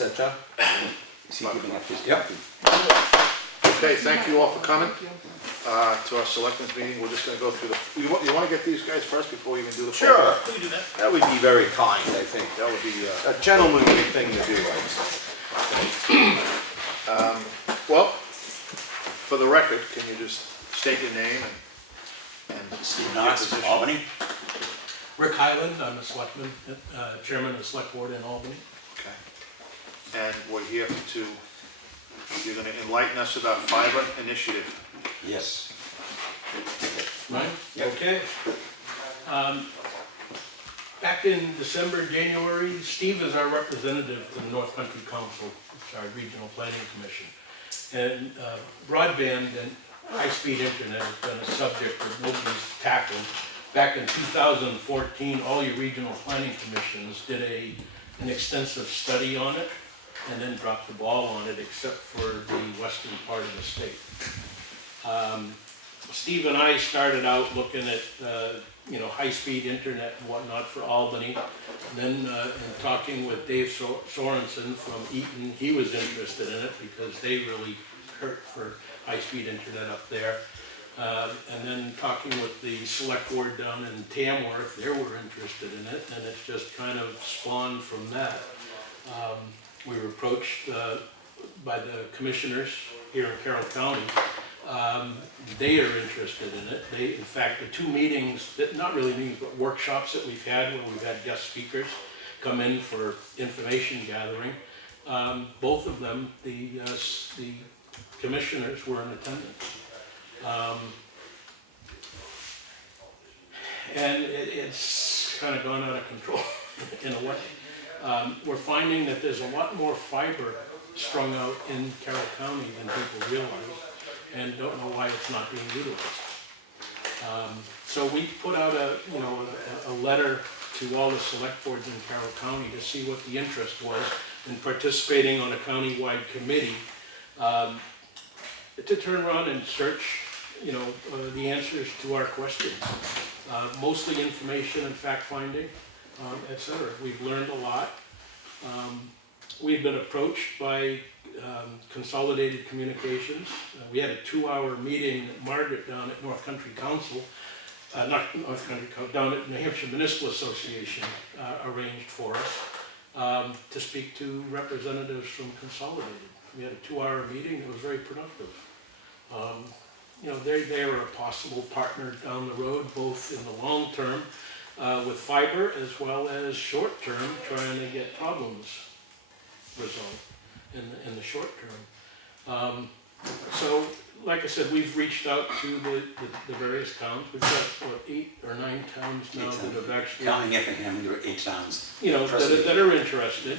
etc. Is he giving up his Yep. copy? Okay, thank you all for coming to our selectmen's meeting. We're just gonna go through the, you want to get these guys first before we even do the. Sure. We can do that. That would be very kind, I think. That would be, A gentlemanly thing to do, I'd say. well, for the record, can you just state your name and Steve your Knox, position? Albany. Rick Highland, I'm a selectman, chairman of the select board in Albany. Okay. And we're here to, you're gonna enlighten us about fiber initiative. Yes. Right? Yep. Okay. Back in December, January, Steve is our representative to the North Country Council, it's our regional planning commission. And broadband and high-speed internet has been a subject that nobody's tackled. Back in 2014, all your regional planning commissions did an extensive study on it and then dropped the ball on it, except for the western part of the state. Steve and I started out looking at high-speed internet and whatnot for Albany. Then in talking with Dave Sorensen from Eaton, he was interested in it because they really hurt for high-speed internet up there. And then talking with the select board down in Tamworth, they were interested in it, and it's just kind of spawned from that. We were approached by the commissioners here in Carroll County. They are interested in it. They, in fact, the two meetings, not really meetings, but workshops that we've had where we've had guest speakers come in for information gathering, both of them, the commissioners were in attendance. And it's kind of gone out of control in a way. We're finding that there's a lot more fiber strung out in Carroll County than people realize, and don't know why it's not being utilized. So we put out a letter to all the select boards in Carroll County to see what the interest was in participating on a county-wide committee to turn around and search, the answers to our questions. Mostly information and fact-finding, etc. We've learned a lot. We've been approached by Consolidated Communications. We had a 2-hour meeting at Margaret down at North Country Council, not North Country, down at New Hampshire Municipal Association arranged for us to speak to representatives from Consolidated. We had a 2-hour meeting. It was very productive. They are a possible partner down the road, both in the long term with fiber as well as short term, trying to get problems resolved in the short term. So, like I said, we've reached out to the various towns. We've got, 8 or 9 towns now that have actually... Counting Effingham, there are 8 towns. That are interested.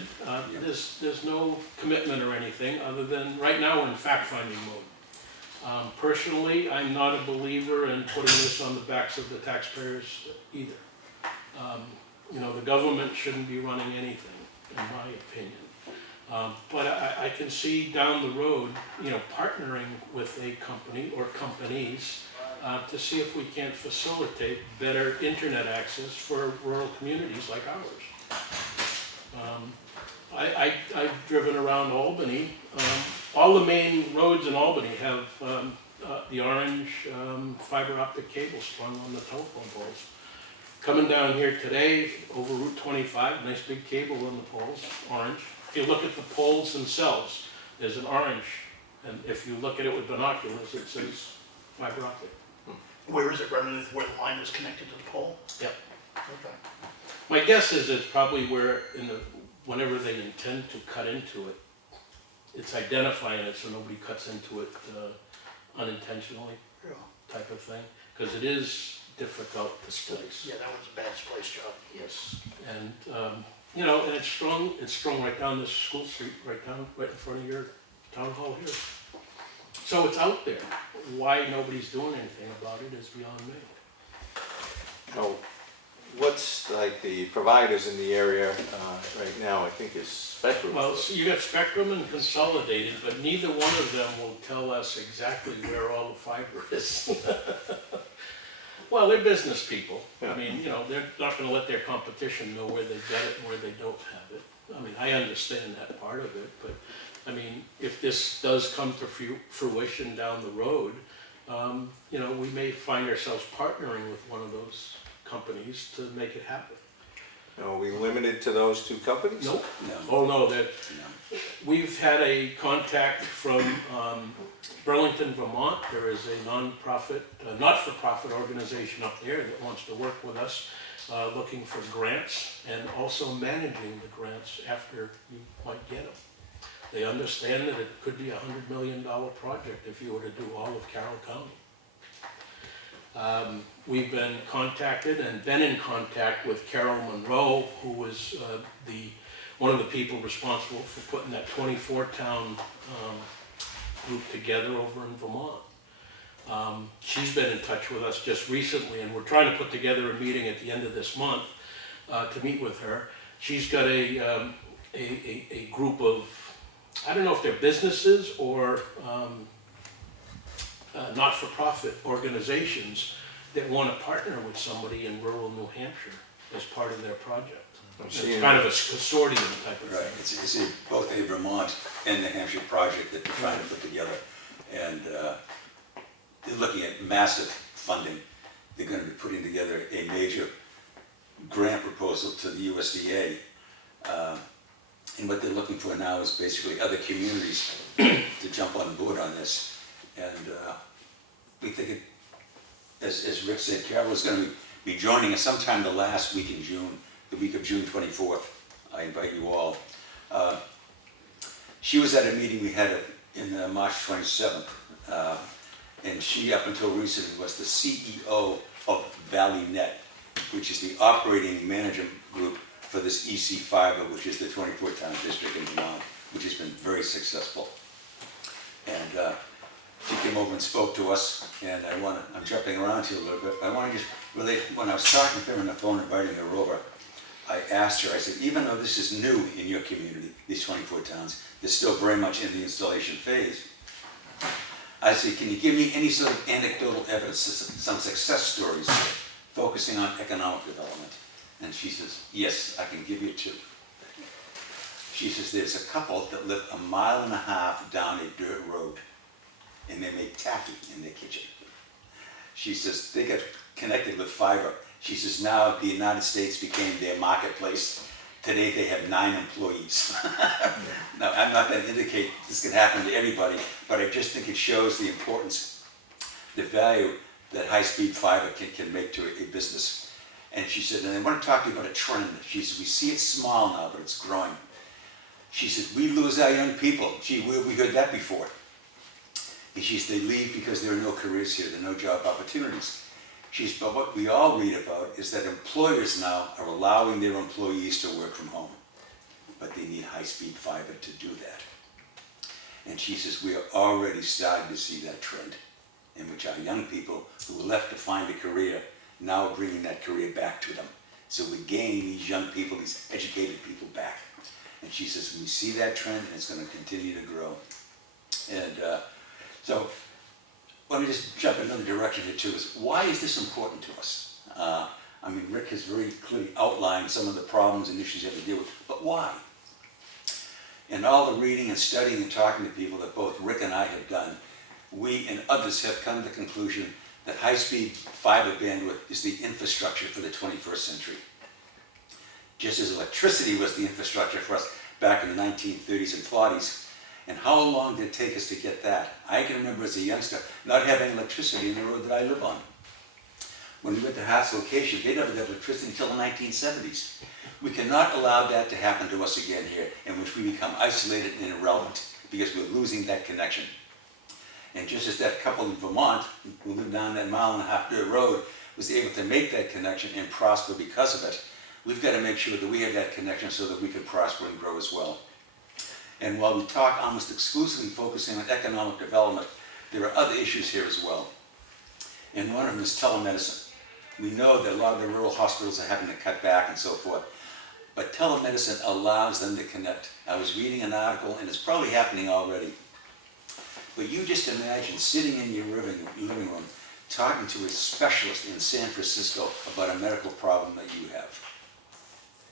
There's no commitment or anything other than, right now we're in fact-finding mode. Personally, I'm not a believer in putting this on the backs of the taxpayers either. The government shouldn't be running anything, in my opinion. But I can see down the road, partnering with a company or companies to see if we can't facilitate better internet access for rural communities like ours. I've driven around Albany. All the main roads in Albany have the orange fiber optic cable strung on the telephone poles. Coming down here today over Route 25, nice big cable on the poles, orange. If you look at the poles themselves, there's an orange, and if you look at it with binoculars, it says fiber optic. Where is it, rather than where the line is connected to the pole? Yep. Okay. My guess is it's probably where, whenever they intend to cut into it, it's identifying it so nobody cuts into it unintentionally, Yeah. type of thing, because it is difficult to splice. Yeah, that was a bad splice job. Yes, and and it's strung right down this school street, right in front of your town hall here. So it's out there. Why nobody's doing anything about it is beyond me. What's like the providers in the area right now, I think is Spectrum. Well, so you got Spectrum and Consolidated, but neither one of them will tell us exactly where all the fiber is. Well, they're business people. Yeah. I mean, they're not going to let their competition know where they get it and where they don't have it. I mean, I understand that part of it, but, I mean, if this does come to fruition down the road, you know, we may find ourselves partnering with one of those companies to make it happen. Are we limited to those two companies? Nope. No. Oh, no, that, No. we've had a contact from Burlington, Vermont. There is a non-profit, not-for-profit organization up there that wants to work with us, looking for grants and also managing the grants after you might get them. They understand that it could be $100 million project if you were to do all of Carroll County. We've been contacted and been in contact with Carol Monroe, who was one of the people responsible for putting that 24-town group together over in Vermont. She's been in touch with us just recently, and we're trying to put together a meeting at the end of this month to meet with her. She's got a group of, I don't know if they're businesses or not-for-profit organizations that want to partner with somebody in rural New Hampshire as part of their project. It's kind of a consortium type of Right, thing. it's both a Vermont and New Hampshire project that they're trying to put together. And they're looking at massive funding. They're going to be putting together a major grant proposal to the USDA. And what they're looking for now is basically other communities to jump on board on this. And we think it, as Rick said, Carol is going to be joining us sometime the last week in June, the week of June 24th. I invite you all. She was at a meeting we had in March 27th, and she, up until recently, was the CEO of ValleyNet, which is the operating management group for this EC Fiber, which is the 24-town district in Vermont, which has been very successful. And she came over and spoke to us, and I'm jumping around here a little bit. I want to just really, when I was talking to her on the phone, inviting her over, I asked her, I said, even though this is new in your community, these 24 towns, they're still very much in the installation phase. I said, can you give me any sort of anecdotal evidence, some success stories focusing on economic development? And she says, yes, I can give you two. She says, there's a couple that live 1.5 miles down a dirt road, and they make taffy in their kitchen. She says, they got connected with fiber. She says, now the United States became their marketplace. Today they have 9 employees. Now, I'm not going to indicate this can happen to everybody, but I just think it shows the importance, the value that high-speed fiber can make to a business. And she said, and I want to talk to you about a trend. She said, we see it small now, but it's growing. She said, we lose our young people. Gee, where have we heard that before? And she said, they leave because there are no careers here, there are no job opportunities. She said, but what we all read about is that employers now are allowing their employees to work from home, but they need high-speed fiber to do that. And she says, we are already starting to see that trend, in which our young people who left to find a career now are bringing that career back to them. So we're gaining these young people, these educated people back. And she says, we see that trend, and it's going to continue to grow. And so let me just jump in another direction here too, is why is this important to us? I mean, Rick has very clearly outlined some of the problems and issues you have to deal with, but why? And all the reading and studying and talking to people that both Rick and I have done, we and others have come to the conclusion that high-speed fiber bandwidth is the infrastructure for the 21st century. Just as electricity was the infrastructure for us back in the 1930s and 40s. And how long did it take us to get that? I can remember as a youngster not having electricity in the road that I live on. When we went to Hart's location, they never got electricity until the 1970s. We cannot allow that to happen to us again here, in which we become isolated and irrelevant because we're losing that connection. And just as that couple in Vermont, who lived down that 1.5 mile dirt road, was able to make that connection and prosper because of it, we've got to make sure that we have that connection so that we can prosper and grow as well. And while we talk almost exclusively focusing on economic development, there are other issues here as well. And one of them is telemedicine. We know that a lot of the rural hospitals are having to cut back and so forth, but telemedicine allows them to connect. I was reading an article, and it's probably happening already, but you just imagine sitting in your living room talking to a specialist in San Francisco about a medical problem that you have.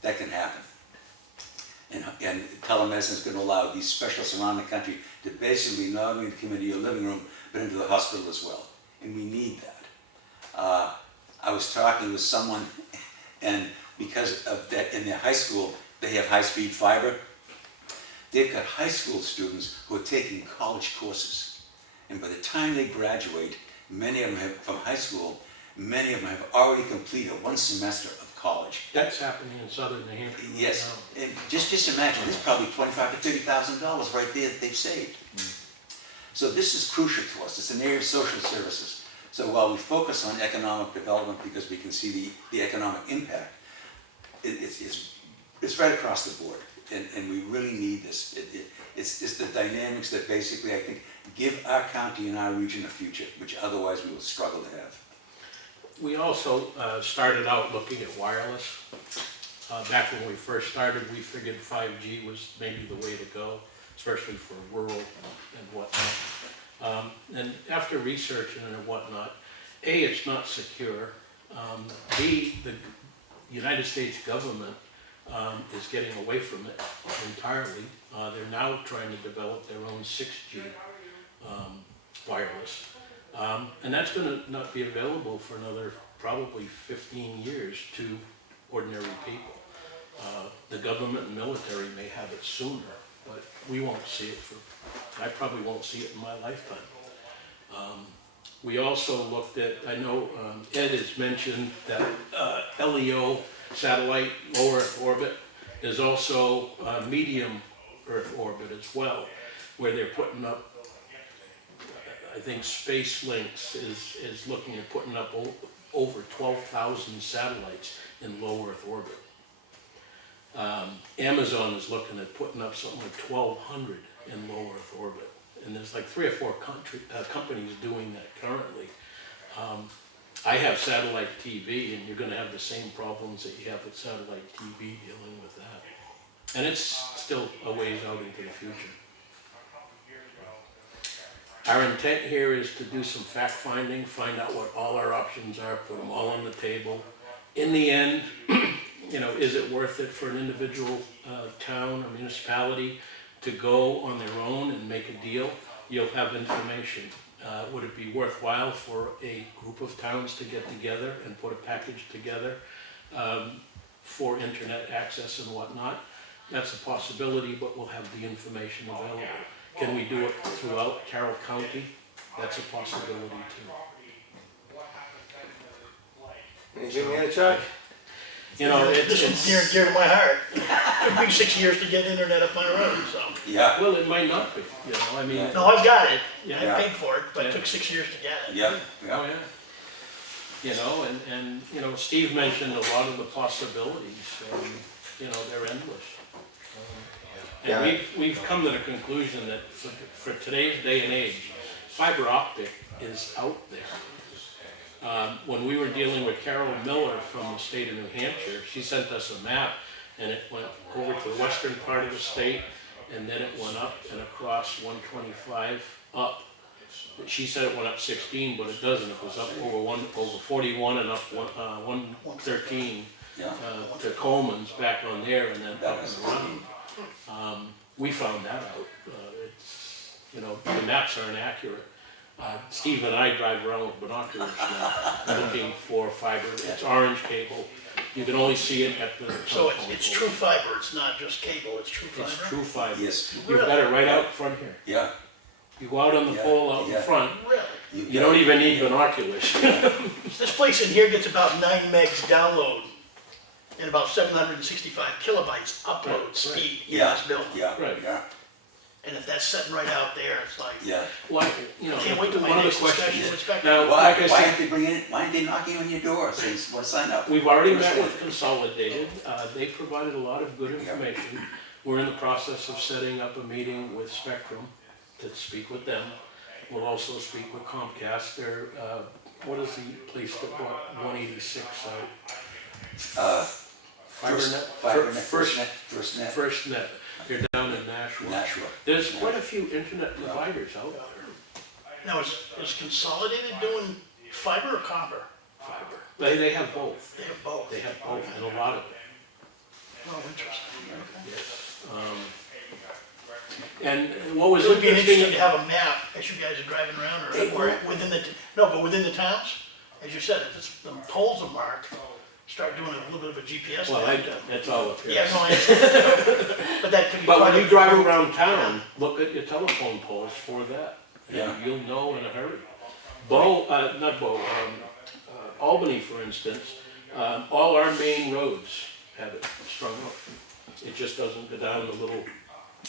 That can happen. And telemedicine is gonna allow these specialists around the country to basically not only come into your living room, but into the hospital as well. And we need that. I was talking with someone, and because of that, in their high school, they have high-speed fiber. They've got high school students who are taking college courses. And by the time they graduate, many of them have, from high school, many of them have already completed one semester of college. That's happening in southern New Hampshire right Yes, now. and just imagine, there's probably $25,000 to $30,000 right there that they've saved. So this is crucial to us. It's an area of social services. So while we focus on economic development because we can see the economic impact, it's right across the board, and we really need this. It's the dynamics that basically, I think, give our county and our region a future, which otherwise we will struggle to have. We also started out looking at wireless. Back when we first started, we figured 5G was maybe the way to go, especially for rural and whatnot. And after researching and whatnot, A, it's not secure. B, the United States government is getting away from it entirely. They're now trying to develop their own 6G wireless. And that's going to not be available for another probably 15 years to ordinary people. The government and military may have it sooner, but we won't see it I probably won't see it in my lifetime. We also looked at, I know Ed has mentioned that LEO, satellite low Earth orbit, is also medium Earth orbit as well, where they're putting up, I think Space Links is looking at putting up over 12,000 satellites in low Earth orbit. Amazon is looking at putting up something like 1,200 in low Earth orbit. And there's like 3 or 4 companies doing that currently. I have satellite TV, and you're going to have the same problems that you have with satellite TV dealing with that. And it's still a ways out into the future. Our intent here is to do some fact finding, find out what all our options are, put them all on the table. In the end, is it worth it for an individual town or municipality to go on their own and make a deal? You'll have information. Would it be worthwhile for a group of towns to get together and put a package together for internet access and whatnot? That's a possibility, but we'll have the information available. Can we do it throughout Carroll County? That's a possibility too. Anything there, Chuck? This one's near and dear to my heart. It took me 6 years to get internet up my road, so. Yeah, Well, it might not be, I mean. No, I've got it. Yeah. I paid for it, but Yeah. it took 6 years to get it. yeah, Oh, yeah. yeah. And Steve mentioned a lot of the possibilities, they're endless. Yeah. And we've come to the conclusion that for today's day and age, fiber optic is out there. When we were dealing with Carol Miller from the state of New Hampshire, she sent us a map, and it went over to the western part of the state, and then it went up and across 125 up. She said it went up 16, but it doesn't. It was up over 41 and up 113 Yeah. to Coleman's back on there, and then That up was and around. We found that out. The maps aren't accurate. Steve and I drive around with binoculars now, looking for fiber. It's orange cable. You can only see it at the So telephone it's pole. true fiber, it's not just cable, it's true It's fiber? true fiber. Yes. You've got it right out front here. Yeah. You go out on the Yeah, pole out in yeah. front, Really? you don't even need binoculars. This place in here gets about 9 megs download and about 765 kilobytes upload Right, speed in Yeah, this building. yeah, Right. yeah, And if that's sitting right out there, it's like, yeah. Like, can't wait till my one of the next discussion questions. with Spectrum. Now, Why, like I why said, aren't they bringing it, why aren't they knocking on your door saying, well, sign up? we've already met Understand. with Consolidated. They provided a lot of good information. We're in the process of setting up a meeting with Spectrum to speak with them. We'll also speak with Comcast. They're, what is the place that bought 186 out? FirstNet. FirstNet. They're down in Nashua. Nashua. There's quite a few internet providers out there. Now, is Consolidated doing fiber or copper? Fiber. They have both. They have both. They have both, and a lot of it. Oh, interesting. Okay. And what was It would be interesting, interesting to have a map as you guys are driving around or within the, no, but within the towns. As you said, if it's, the poles are marked, start doing a little bit of a GPS. well, map. that's all up here. Yeah, no, I understand. But that could be. But part when you of- drive around town, look at your telephone poles for that, Yeah. and you'll know in a hurry. Albany, for instance, all our main roads have it strung up. It just doesn't go down the little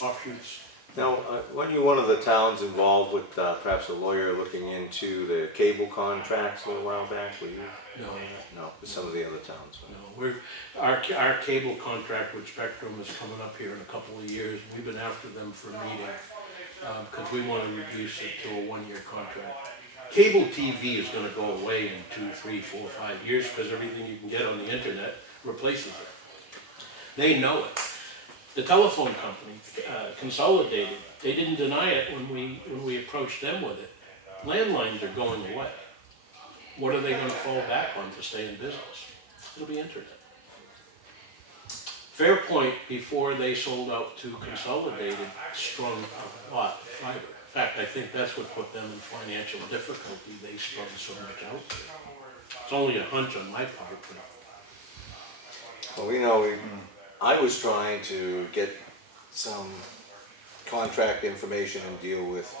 offshoots. Now, weren't you one of the towns involved with perhaps a lawyer looking into the cable contracts a little while back? Were you? No, with some of the other towns. No, our cable contract with Spectrum is coming up here in a couple of years. We've been after them for a meeting, because we want to reduce it to a one-year contract. Cable TV is gonna go away in 2, 3, 4, 5 years, because everything you can get on the internet replaces it. They know it. The telephone company, Consolidated, they didn't deny it when we approached them with it. Landlines are going away. What are they gonna fall back on to stay in business? It'll be internet. Fairpoint, before they sold out to Consolidated, strung a lot of fiber. In fact, I think that's what put them in financial difficulty. They strung so much out there. It's only a hunch on my part, but Well, we know, I was trying to get some contract information and deal with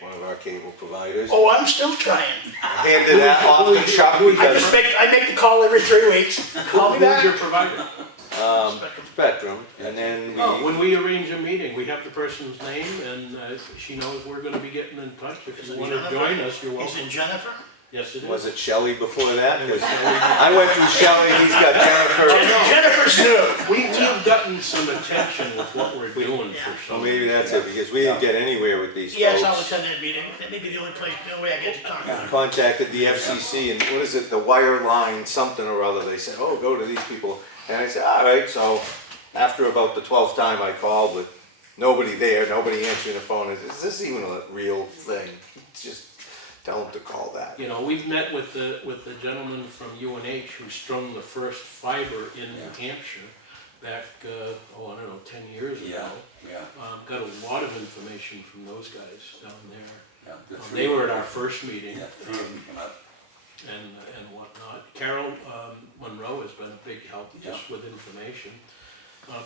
one of our cable providers. Oh, I'm still trying. Handed that off to Chuck because I make the call every 3 weeks. Call me who's your back. provider? Spectrum, and then When we arrange a meeting, we have the person's name, and she knows we're gonna be getting in touch. If Is you it wanna Jennifer? join us, you're Is welcome. it Jennifer? Yes, it is. was it Shelley before that? 'Cause I went through Shelley, he's got Jennifer. Jennifer's new. We've gotten some attention with what we're doing for Well, some. maybe that's it, because we didn't get anywhere with these Yes, I'll folks. attend that meeting. That may be the only way I get to talk. Contacted the FCC and what is it, the wire line something or other, they said, oh, go to these people. And I said, all right, so after about the 12th time I called with nobody there, nobody answering the phone, is this even a real thing? Just tell them to call that. You know, we've met with the gentleman from UNH who strung the first fiber in New Hampshire back, I don't know, 10 years ago. Yeah. Got a lot of information from those guys down there. Yeah, the They three- were at our first meeting. Yeah, 3 of them come out. And whatnot. Carol Monroe has been a big help just with information.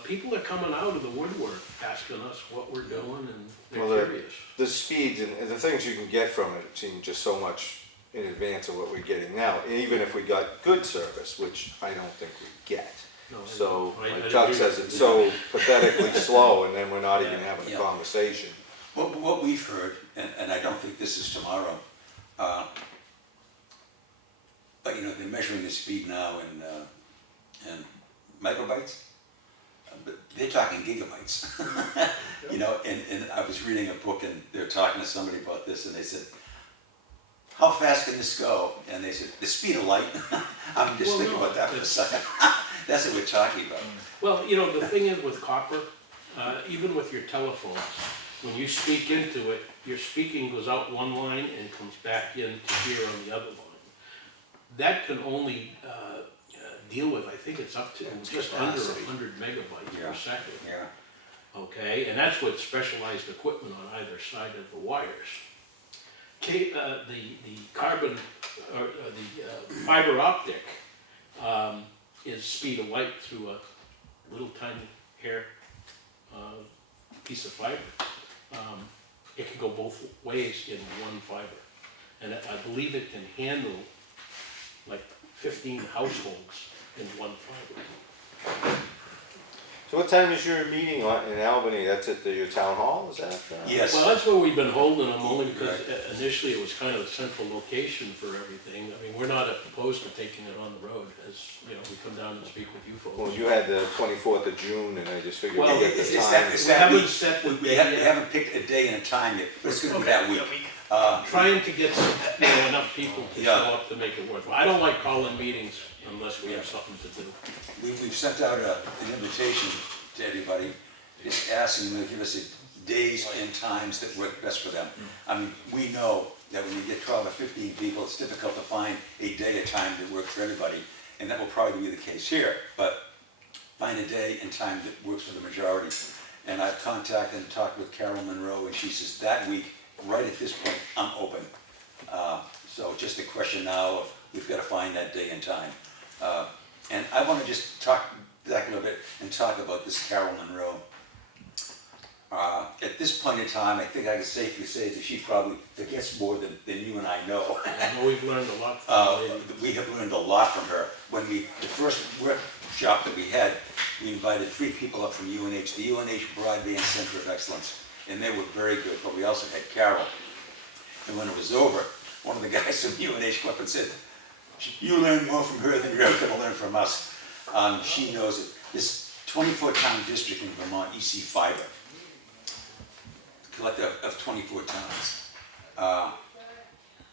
People are coming out of the woodwork asking us what we're doing, and Well, they're curious. The speeds and the things you can get from it seem just so much in advance of what we're getting now, even if we got good service, which I don't think we get. No, So, I like Chuck agree. says, it's so pathetically slow, and then we're not even having a Yeah. conversation. What we've heard, and I don't think this is tomorrow, but you know, they're measuring the speed now in megabytes, but they're talking gigabytes. You know, and I was reading a book and they're talking to somebody about this and they said, how fast can this go? And they said, the speed of light. I'm just Well, thinking no, about that for a it's- second. That's what we're talking about. Well, you know, the thing is with copper, even with your telephones, when you speak into it, your speaking goes out one line and comes back in to here on the other line. That can only deal with, I think it's up to It's just capacity. under 100 megabytes Yeah. per second. Yeah. Okay, and that's with specialized equipment on either side of the wires. The carbon, or the fiber optic is speed of light through a little tiny hair piece of fiber. It can go both ways in one fiber. And I believe it can handle like 15 households in one fiber. So what time is your meeting in Albany? That's at your town hall, is that? Yes. Well, that's where we've been holding them, only because initially it was kind of a central location for everything. I mean, we're not opposed to taking it on the road, as, you know, we come down and speak with you Well, folks. you had the 24th of June, and I just figured Well, we'd get It's the that- time. it's We that haven't week. set the We day yet. haven't picked a day and a time yet, but it's gonna be that week. Trying to get enough people to show Yeah. up to make it worthwhile. I don't like calling meetings unless we have something to do. We've sent out an invitation to everybody, just asking them to give us days and times that work best for them. I mean, we know that when you get 12 or 15 people, it's difficult to find a day or time that works for everybody, and that will probably be the case here. But find a day and time that works for the majority. And I've contacted and talked with Carol Monroe, and she says that week, right at this point, I'm open. So just a question now of, we've got to find that day and time. And I want to just talk back a little bit and talk about this Carol Monroe. At this point in time, I think I can safely say that she probably forgets more than you and I know. I know we've learned a lot from the lady. We have learned a lot from her. When the first workshop that we had, we invited 3 people up from UNH, the UNH Broadband Center of Excellence, and they were very good, but we also had Carol. And when it was over, one of the guys from UNH came up and said, "You learn more from her than you're ever going to learn from us." She knows it. This 24 town district in Vermont, EC Fiber, collective of 24 towns.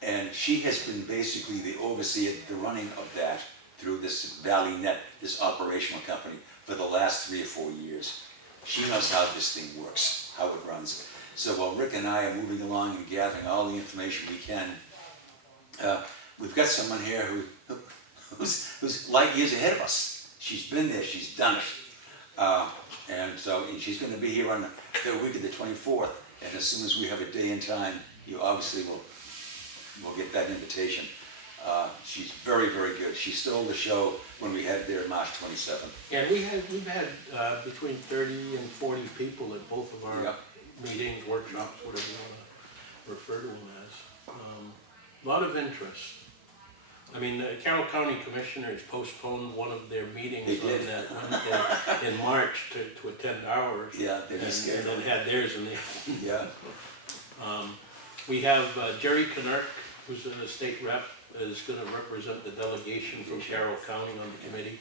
And she has been basically the overseer, the running of that through this Valley Net, this operational company, for the last 3 or 4 years. She knows how this thing works, how it runs. So while Rick and I are moving along and gathering all the information we can, we've got someone here who's light years ahead of us. She's been there, she's done it. And she's going to be here on the week of the 24th. And as soon as we have a day and time, you obviously will get that invitation. She's very, very good. She stole the show when we had it there March 27th. And we've had between 30 and 40 people at both of our meetings, workshops, whatever you want to refer to them as. A lot of interest. I mean, the Carroll County Commissioners postponed one of their meetings on that Wednesday in March to attend ours. Yeah, they just and then had theirs in the Yeah. We have Jerry Knirk, who's a state rep, is going to represent the delegation from Carroll County on the committee.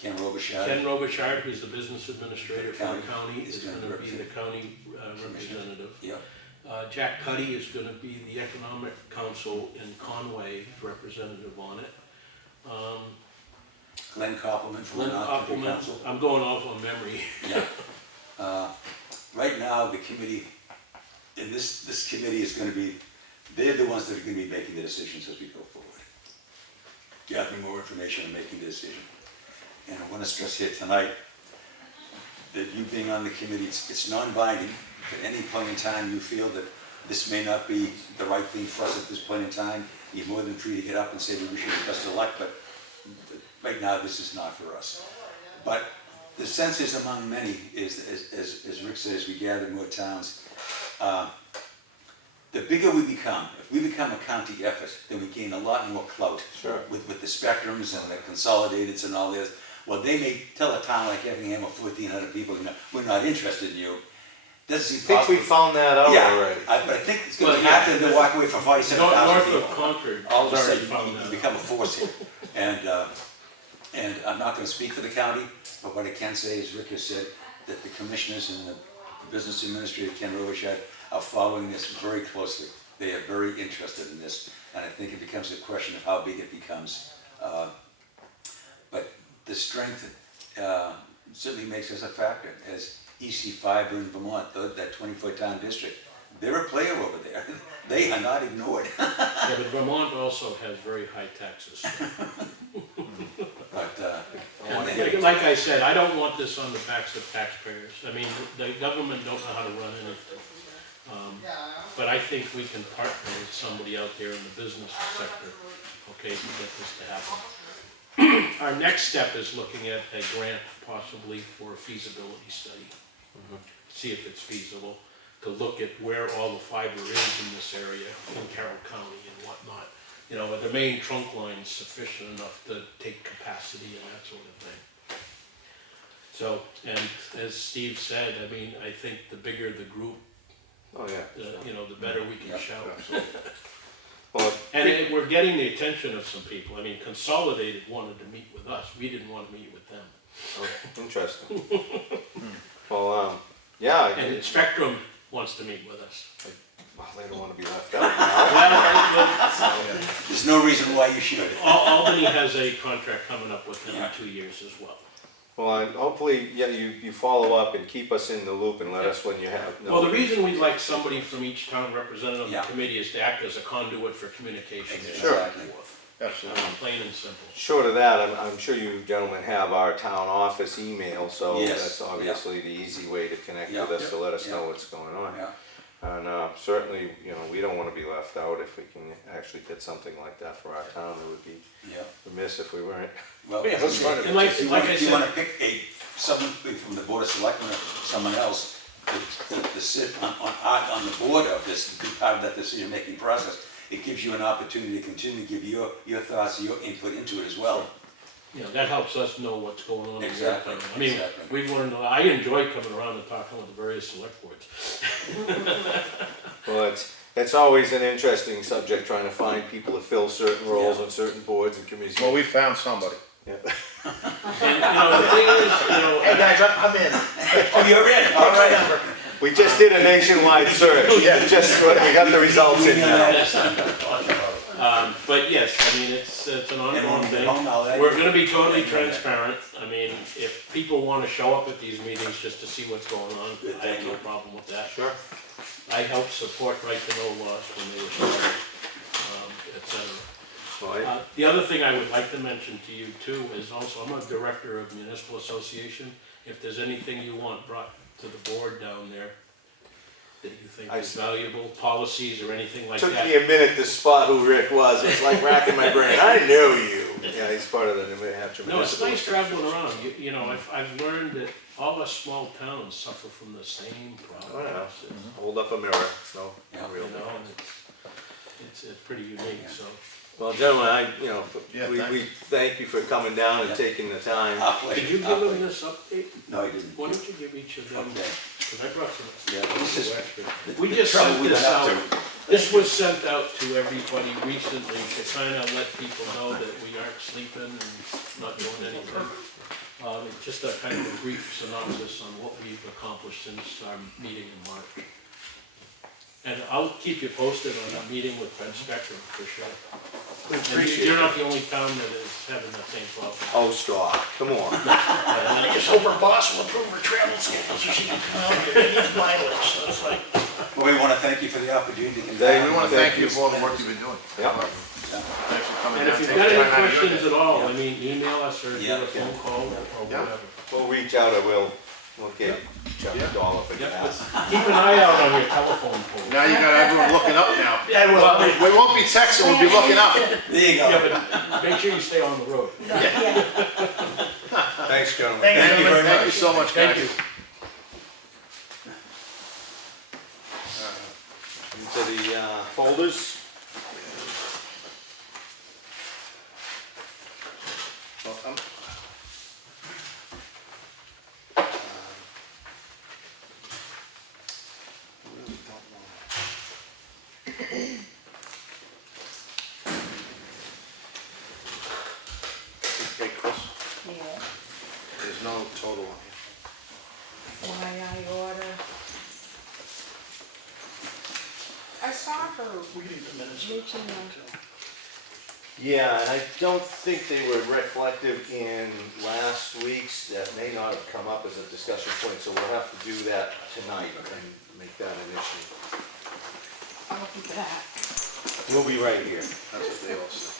Ken Robichaud. Ken Robichaud, who's the business administrator for the county, is is going to be the county representative. Yep. Jack Cuddy is going to be the Economic Council in Conway representative on it. Glenn Koppelman from Glenn the North Country Koppelman, Council. I'm going off on memory. Yeah. Right now, the committee, and this committee is going to be, they're the ones that are going to be making the decisions as we go forward. Gathering more information and making the decision. And I want to stress here tonight that you being on the committee, it's non-binding. At any point in time you feel that this may not be the right thing for us at this point in time, you're more than free to get up and say we wish you the best of luck, but right now this is not for us. But the sense is among many is, as Rick says, we gather more towns. The bigger we become, if we become a county effort, then we gain a lot more clout. Sure. With the spectrums and the consolidateds and all this. Well, they may tell a town like Effingham of 1,400 people, we're not interested in you. Doesn't I seem think we possible. found that out Yeah, already. but I think it's going to Well, yeah. happen to walk away from 47,000 North people. of Concord, All of a has already sudden, found you that become a force here. And I'm not going to speak for the county, but what I can say, as Rick has said, that the commissioners and the business administrator, Ken Robichaud, are following this very closely. They are very interested in this, and I think it becomes a question of how big it becomes. But the strength certainly makes us a factor. As EC Fiber in Vermont, that 24 town district, they're a player over there. They are not ignored. Yeah, but Vermont also has very high taxes. But And like I said, I don't want this on the backs of taxpayers. I mean, the government don't know how to run anything. But I think we can partner with somebody out there in the business sector, okay, to get this to happen. Our next step is looking at a grant possibly for a feasibility study. See if it's feasible, to look at where all the fiber is in this area in Carroll County and whatnot. You know, are the main trunk lines sufficient enough to take capacity and that sort of thing. So, and as Steve said, I mean, I think the bigger the group, Oh, yeah. you know, the better we can shout. Well, And we're getting the attention of some people. I mean, Consolidated wanted to meet with us. We didn't want to meet with them. oh, interesting. Well, yeah, And Spectrum wants to meet with us. well, they don't want to be left out now. Well, there's no reason why you should. Albany has a contract coming up with them in Yeah. 2 years as well. Well, and hopefully, yeah, you follow up and keep us in the loop and let us when you have. Well, the reason we'd like somebody from each town represented on the Yeah. committee is to act as a conduit for communication. Exactly. Sure. and so forth. Absolutely. Plain and simple. Short of that, I'm sure you gentlemen have our town office email, so Yes, that's obviously the easy way to connect Yeah, with us, to let us yeah. know what's going on. Yeah. And certainly, we don't wanna be left out. If we can actually get something like that for our town, it would be Yeah. remiss if we weren't. Well, Yeah, let's run it. And like, if you like want, I if you said, wanna pick someone from the Board of Selectmen or someone else to sit on the board of this, to be part of that decision-making process, it gives you an opportunity to continue to give your thoughts, your input into it as well. that helps us know what's going on. in your Exactly, town. I mean, exactly. we've learned, I enjoy coming around and talking with the various select boards. Well, it's always an interesting subject, trying to find people to fill certain roles on certain boards and committees. Well, we found somebody. Yeah. And, the thing is, Hey, guys, I'm in. Oh, you're in, all right. Number. We just did a nationwide search. We got the results in now. but yes, I mean, it's an ongoing Everyone thing. at home now, that- We're gonna be totally transparent. I mean, if people wanna show up at these meetings just to see what's going on, Good, I have thank no you. problem with that. Sure. I helped support right to know laws when they were started, et cetera. Well, The other thing I would like to mention to you too is also, I'm a director of Municipal Association. If there's anything you want brought to the board down there that you think is valuable, policies or anything like Took that. me a minute to spot who Rick was. It's like racking my brain. I knew you. Yeah, he's part of the New Hampshire No, it's Municipal. nice traveling around. I've learned that all us small towns suffer from the same Oh, problems. yeah. Hold up a mirror. No, Yeah. not real. And it's pretty unique, so. Well, gentlemen, Yeah, we thank you for coming down and Yeah. taking the time. Our pleasure, Did you our give them pleasure. this update? No, I didn't. Why don't you give each of them, Okay. because I brought some. Yeah, this is, We the just trouble sent we this don't have out. to. This was sent out to everybody recently to kind of let people know that we aren't sleeping and not doing anything. It's just a kind of a brief synopsis on what we've accomplished since our meeting in March. And I'll keep you posted on our meeting with Fred Spectrum for sure. And you're not the only town that is having that same problem. Oh, stop. Come on. I just hope her boss will approve her travel schedule so she can come out here and get mileage, so it's like. Well, we wanna thank you for the opportunity to come Thank down. We want to thank you for all the work you've been doing. Yep. Thanks for coming And down. if you've taking got the any time out of your questions day. at all, Yeah. I mean, email us or Yeah. do a phone call or Yeah. whatever. We'll reach out. We'll get Chuck a dollar for Yep, gas. but keep an eye out on your telephone pole. Now you got everyone looking up now. Yeah, well, We won't be texting, we'll be looking up. There you go. Yeah, but make sure you stay on the road. Thanks, gentlemen. Thank you very Thank you much. so much, guys. Thank you. Into the folders. Well, Hey, Chris, Yeah, there's no total on here. why I order. I saw her we need the minutes. reaching Yeah, and I don't think they were reflective in last week's. That may not have come up as a discussion point, so we'll have to do that tonight and make that an issue. I'll do that. We'll be right here. That's what they all said.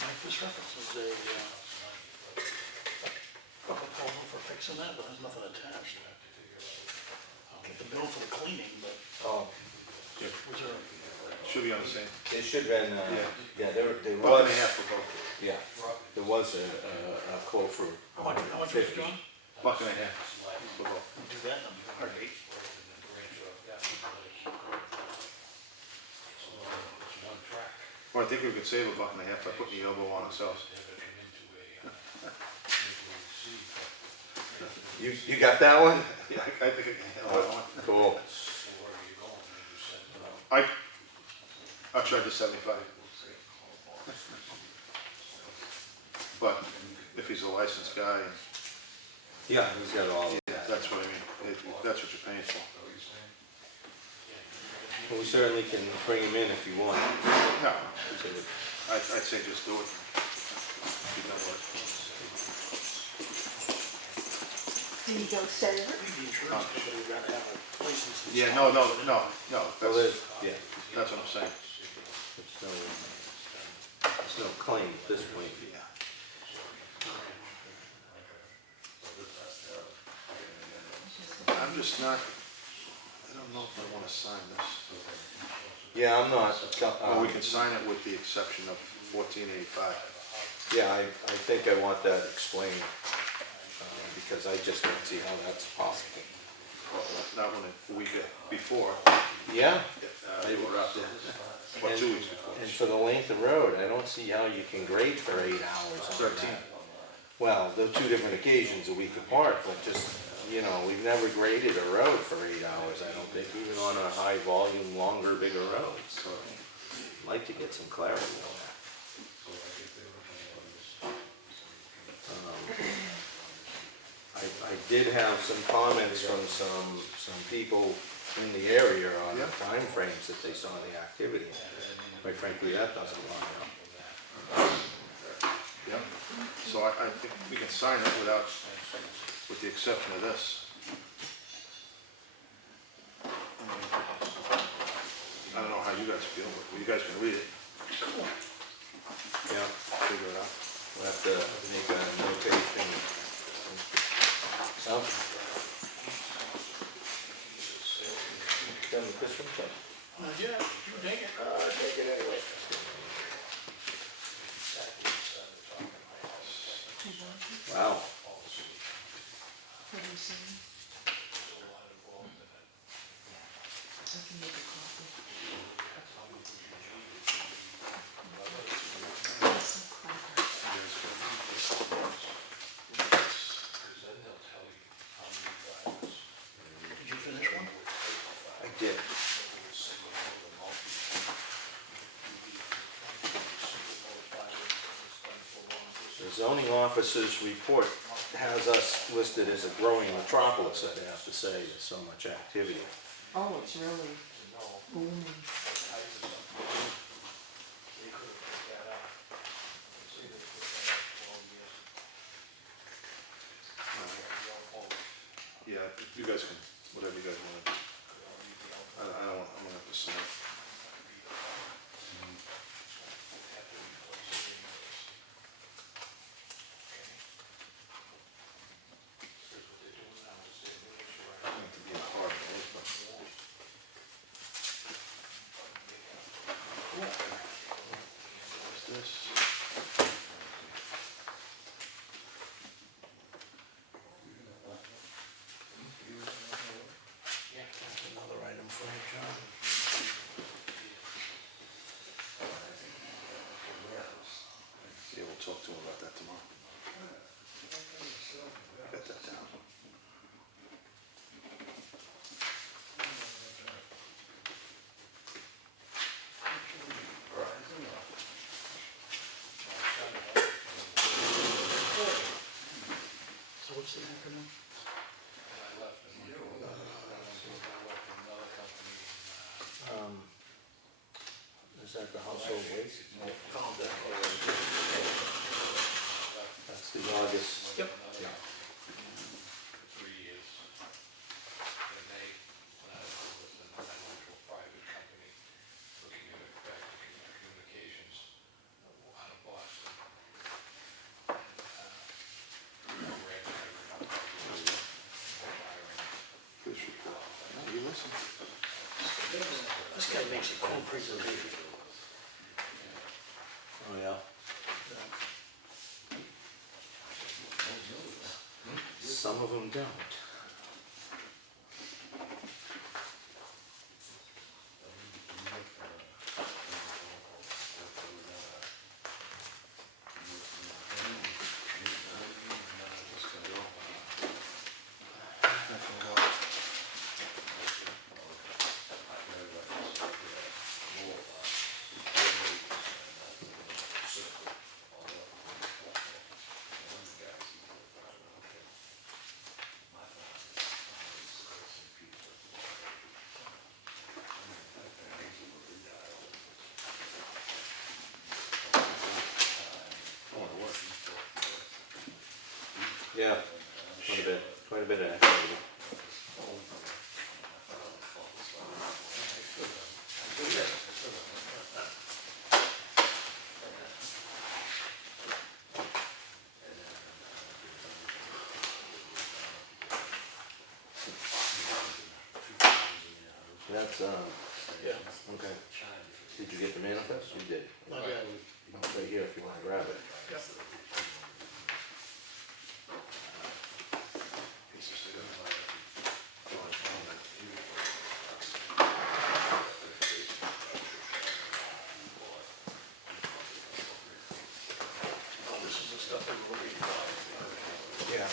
Mike, this references a proposal for fixing that, but there's nothing attached. I'll get the bill for the cleaning, but Oh, was there, Should be on the same. It should have been, yeah, there Buck was, and a half for both. yeah, there was a quote for How much was it, 150. John? Buck and a half for both. Do that, hardly. Or I think we could save a buck and a half by putting the elbow on ourselves. You got that one? Yeah, I think I can handle that one. Cool. I'll charge you 75. But if he's a licensed guy, Yeah, he's got all of yeah, that. that's what I mean. That's what you're paying for. Well, we certainly can bring him in if you want. No, I'd say just do it. You know what? Do you go sailor? The insurance company got to have a license. Yeah, no, Well, that's, yeah, that's what I'm saying. there's no claim at this point. Yeah. I'm just not, I don't know if I wanna sign this. Yeah, I'm not. Well, we can sign it with the exception of 1485. Yeah, I think I want that explained, because I just don't see how that's possible. Well, not when the week before, Yeah? they were out there, or 2 weeks before. And for the length of road, I don't see how you can grade for 8 hours on 13. that. Well, they're two different occasions a week apart, but just, we've never graded a road for 8 hours, I don't think, even on a high volume, longer, bigger road. So I'd like to get some clarity on that. I did have some comments from some people in the area on the Yeah. timeframes that they saw the activity. Quite frankly, that doesn't line up. Yeah, so I think we can sign it with the exception of this. I don't know how you guys feel, but you guys can read it, Yeah, figure it out. we'll have to make a notation. Something. Done with this one? Not yet, you take it. Take it anyway. Wow. What do you say? I can make a copy. That's so clever. Did you finish one? I did. The zoning officer's report has us listed as a growing metropolis, I'd have to say, with so much activity. Oh, it's really booming. Yeah, you guys can, whatever you guys want to do. I don't want, I'm gonna have to sign. Not to be a hard one, but. What's this? Another item for you, John. Yeah, we'll talk to him about that tomorrow. Got that down. So what's the acronym? Is that the household waste? That's the August. Yep. Yeah. This report. No, you listen. This guy makes it whole presentation. Oh, yeah. Some of them don't. Yeah, quite a bit of activity. That's, Yeah. okay. Did you get the manifest? You did. Not yet. It's right here if you wanna grab it. Yeah. Oh, this is the stuff that we're looking for. Yeah.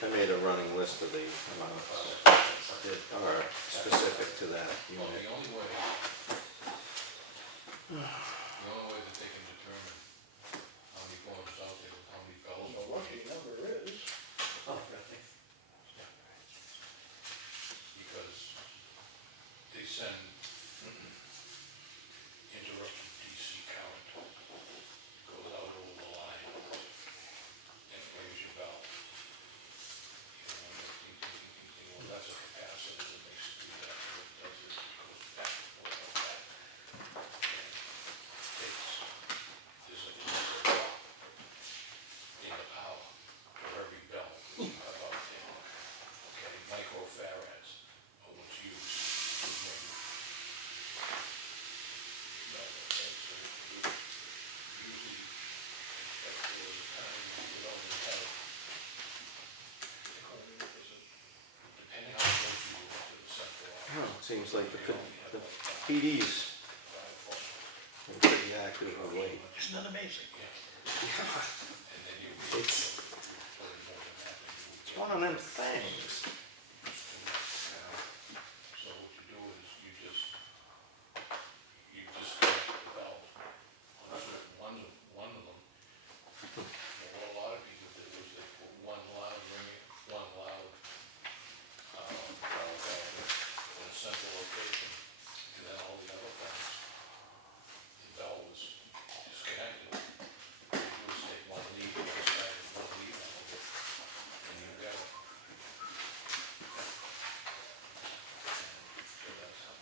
I made a running list of the amounts that are specific to that Well, unit. the only way that they can determine how many forms out there, how many bells The are lucky number is, because they send interrupted DC count, goes out over the line, and rings your bell. You know, ding, ding, ding, ding, ding. Well, that's a capacitor that makes it do that, and it does it, goes back and forth like that. There's a drop in the power for every bell about there. Okay, microfarads are what's used to bring bell. Okay, so usually, like there was a time when you could only have, depending how close you were to the central office. Well, it seems like the PDs are pretty active of late. isn't that amazing? It's one of them things. So what you do is you disconnect the bell on certain one of them. And what a lot of people did was they put one loud ringing, one loud bell in a central location, and then all the other phones, the bell was disconnected. What you do is take one lead on the side and one lead out of it, and you got it. So that's how.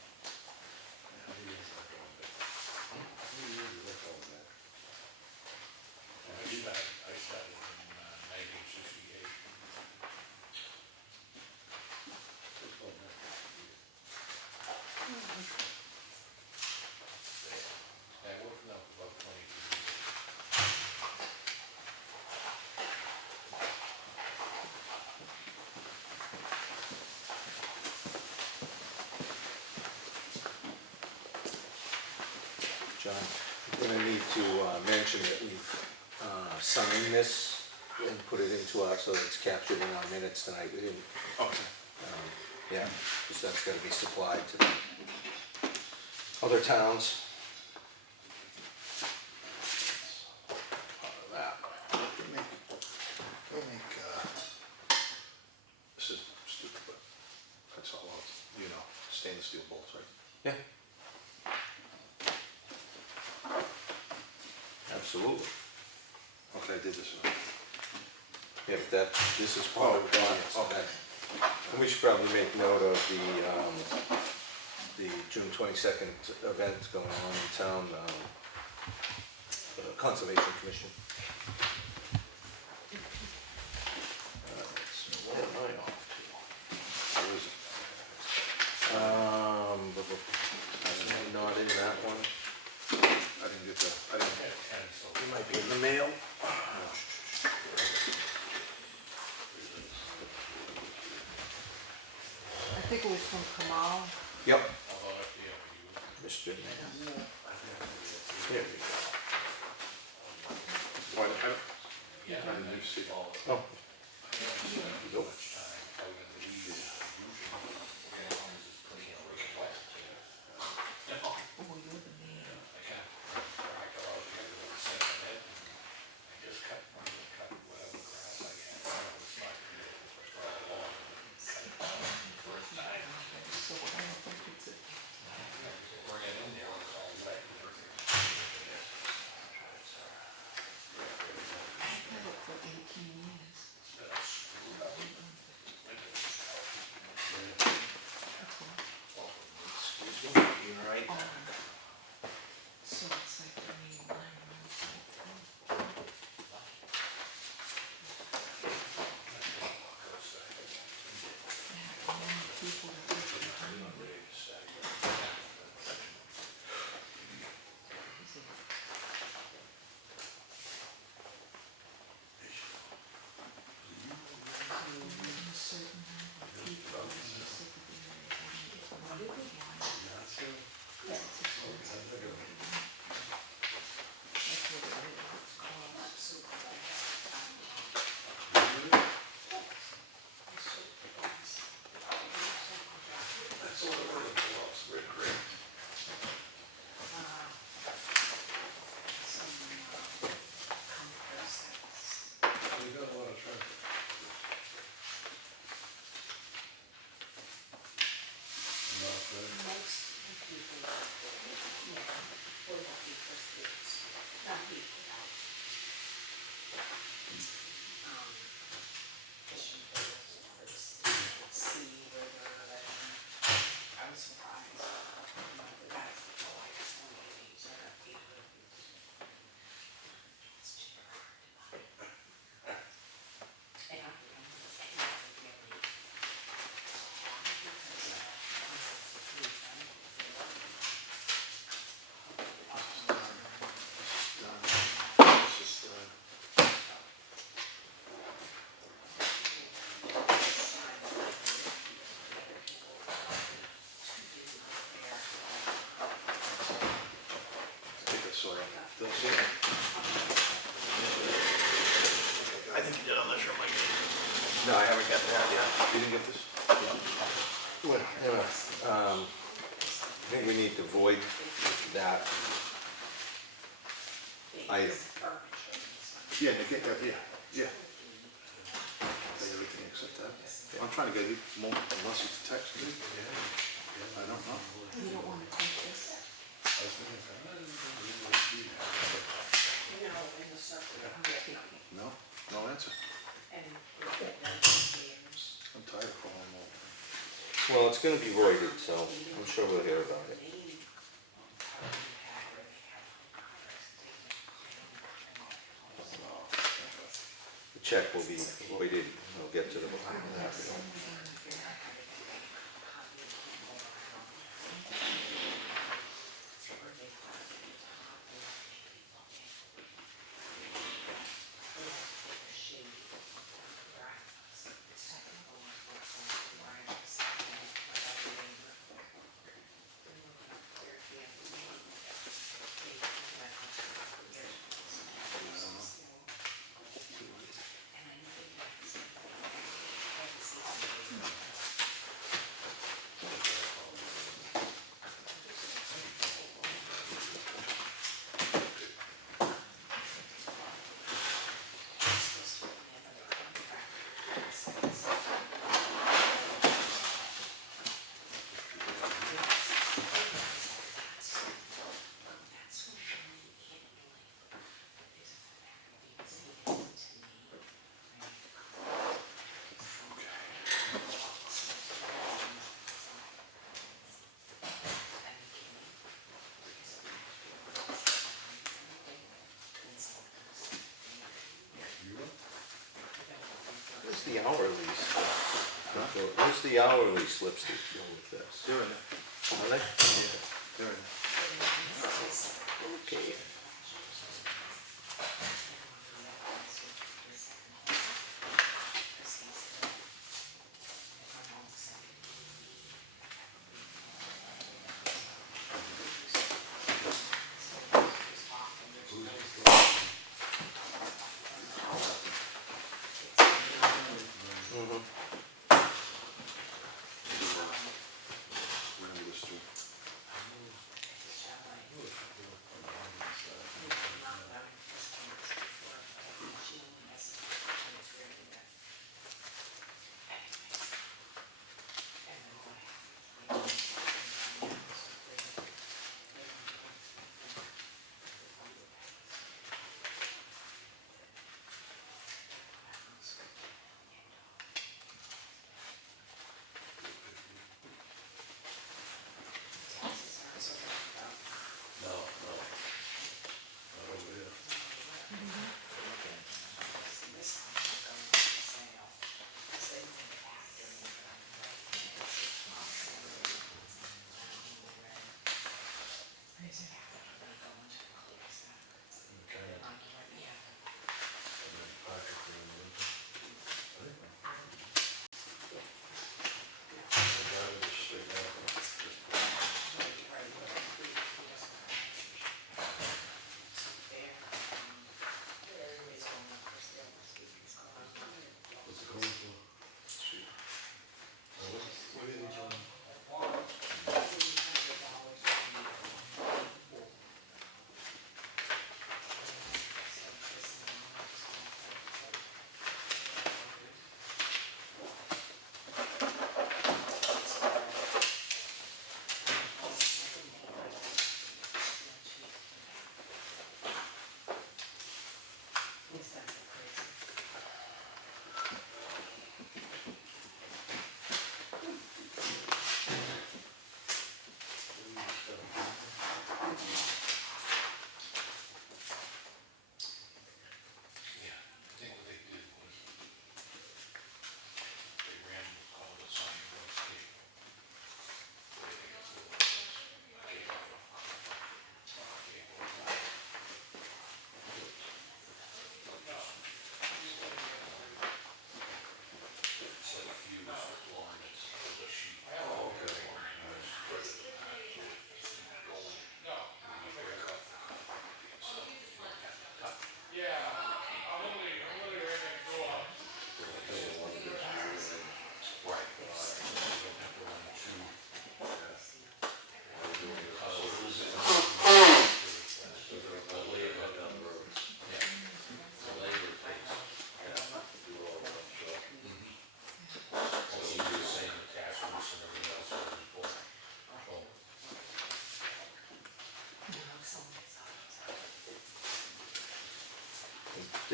I started in 1968. I worked for them for about 22 years. John, I'm gonna need to mention that we've signed this and put it into our, so that it's captured in our minutes tonight. We didn't, Okay. yeah, because that's gotta be supplied to the other towns. Part of that. We'll make, this is stupid, but that's all, you know, stainless steel bolts, right? Yeah. Absolutely. Okay, I did this. Yeah, but this is part of the audience. okay. And we should probably make note of the June 22nd event going on in town, Conservation Commission. So what am I off to? Where is it? I may not paper was from Comeau. Yep. How about up here, you? Mr. Man. There we go. Why, I don't, Yeah. I didn't even see it. Oh. Go. Oh, you're the man. So I don't think it's a. I've had it for 18 years. That's all. Excuse me, you're right. So it's like the main line runs right through. Yeah, and then the people that live behind me. Is it- So within a certain number of people in a specific area, they can get one line. That's expensive. That's what it costs. I think I saw it. Did I see it? I think you did, I'm not sure, Mike. No, I haven't got that yet. You didn't get this? Well, I think we need to void that item. Yeah, they get that, yeah. Pay everything except that. I'm trying to get it more, unless it's text, is it? I don't know. You don't wanna take this? No, no answer. I'm tired of calling them all. Well, it's gonna be voided, so I'm sure we'll hear about it. The check will be voided, we'll get to the bottom of that. Where's the hourly slip? Where's the hourly slips that go with this? They're in there, Are they? they're in there. Okay.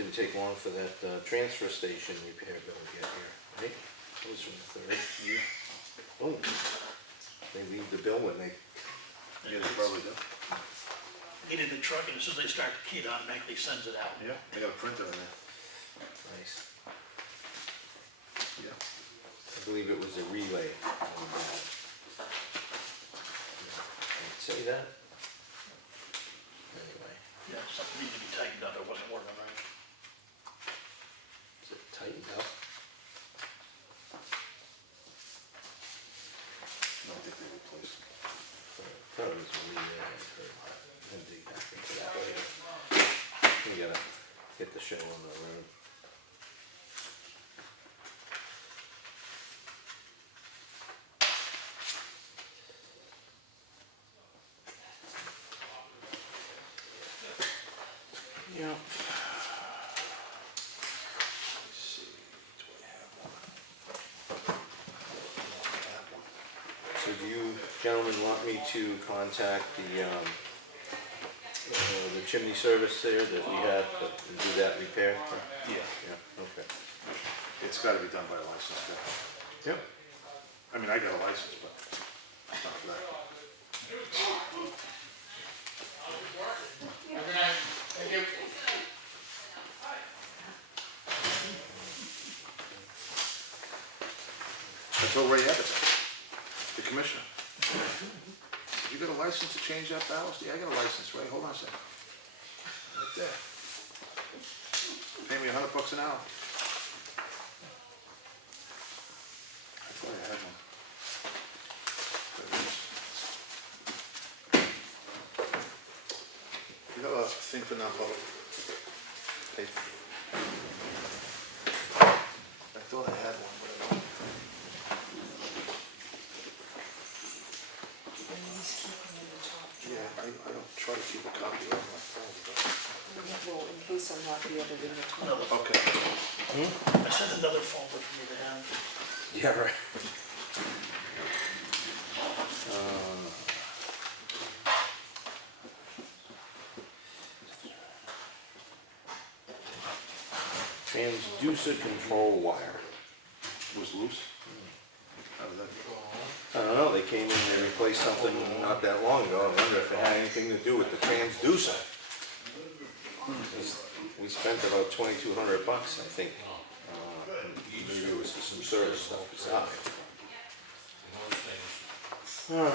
didn't take long for that, transfer station repair bill to get here, right? It was from the 3rd. Yeah. Oh, they leave the bill when they, Yeah, they probably do. He did the truck, and as soon as they start the key, it automatically sends it out. Yeah, they got a printer in there. nice. Yeah. I believe it was a relay on that. Did it say that? Anyway, Yeah, something needed to be tightened up, it wasn't working right. is it tightened up? No, I think they replaced it. Probably was a relay, I heard. I'll dig back into that later. We gotta get the show on the road. Yeah. Let's see, do I have one? So do you gentlemen want me to contact the chimney service there that we had, and do that repair? Yeah. Yeah, okay. It's gotta be done by a licensed guy. Yep. I mean, I got a license, but not for that. I told Ray Abbott, the commissioner. You got a license to change that ballast? Yeah, I got a license, Ray, hold on a second. Right there. Pay me $100 an hour. I thought I had one. There it is. You got a thing for non-public? Paper. I thought I had one, but I don't. Yeah, I don't try to keep a copy of my phone, but. Well, in case I'm not the other in the top. Another, Okay. I sent another folder for you to have. Yeah, right. Transducer control wire. Was loose? How did that go? I don't know, they came in and they replaced something not that long ago. I wonder if it had anything to do with the transducer. We spent about $2,200, I think. Maybe it was for some service stuff besides. All right.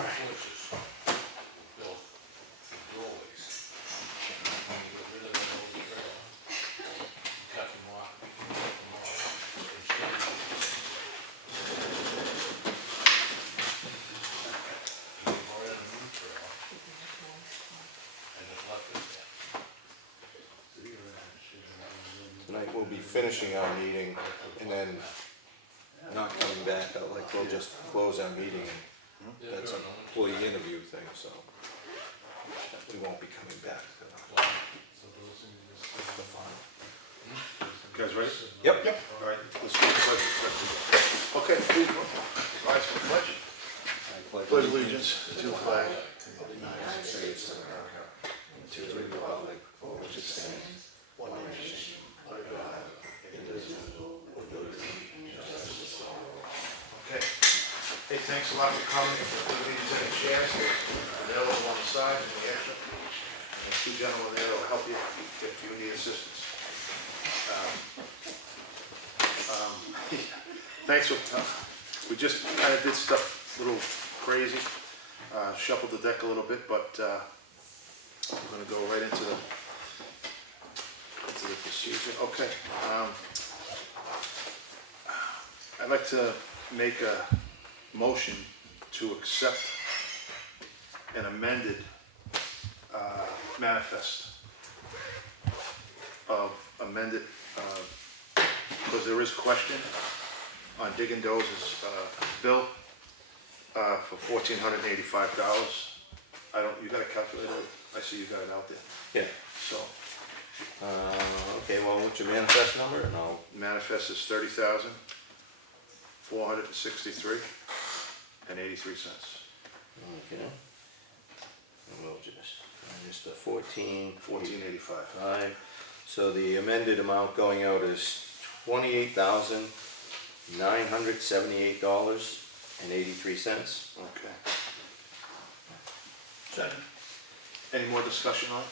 Tonight we'll be finishing our meeting and then not coming back. Like we'll just close our meeting. And that's an employee interview thing, so we won't be coming back to the final. You guys ready? Yep. All right, let's do the pledge. Okay, please, rise for the pledge. Pledge allegiance to the flag of the United States of America, to the republic for which it stands, one nation, under God, indivisible, with liberty and justice for all. Okay. Hey, thanks a lot for coming. We'll leave these in the chairs. They're available on the side and the exit. And there's two gentlemen there that'll help you if you need assistance. Thanks for, we just kind of did stuff a little crazy, shuffled the deck a little bit, but we're gonna go right into the procedure. Okay. I'd like to make a motion to accept an amended manifest of amended, because there is question on Diggin' Doze's bill for $1,485. I don't, you got a calculator? I see you got it out there. Yeah. So Okay, well, what's your manifest number? And I'll, manifest is $30,463.83. okay. And we'll just, minus the 14, 1485. 5, So the amended amount going out is $28,978.83. Okay. Second. Any more discussion on it?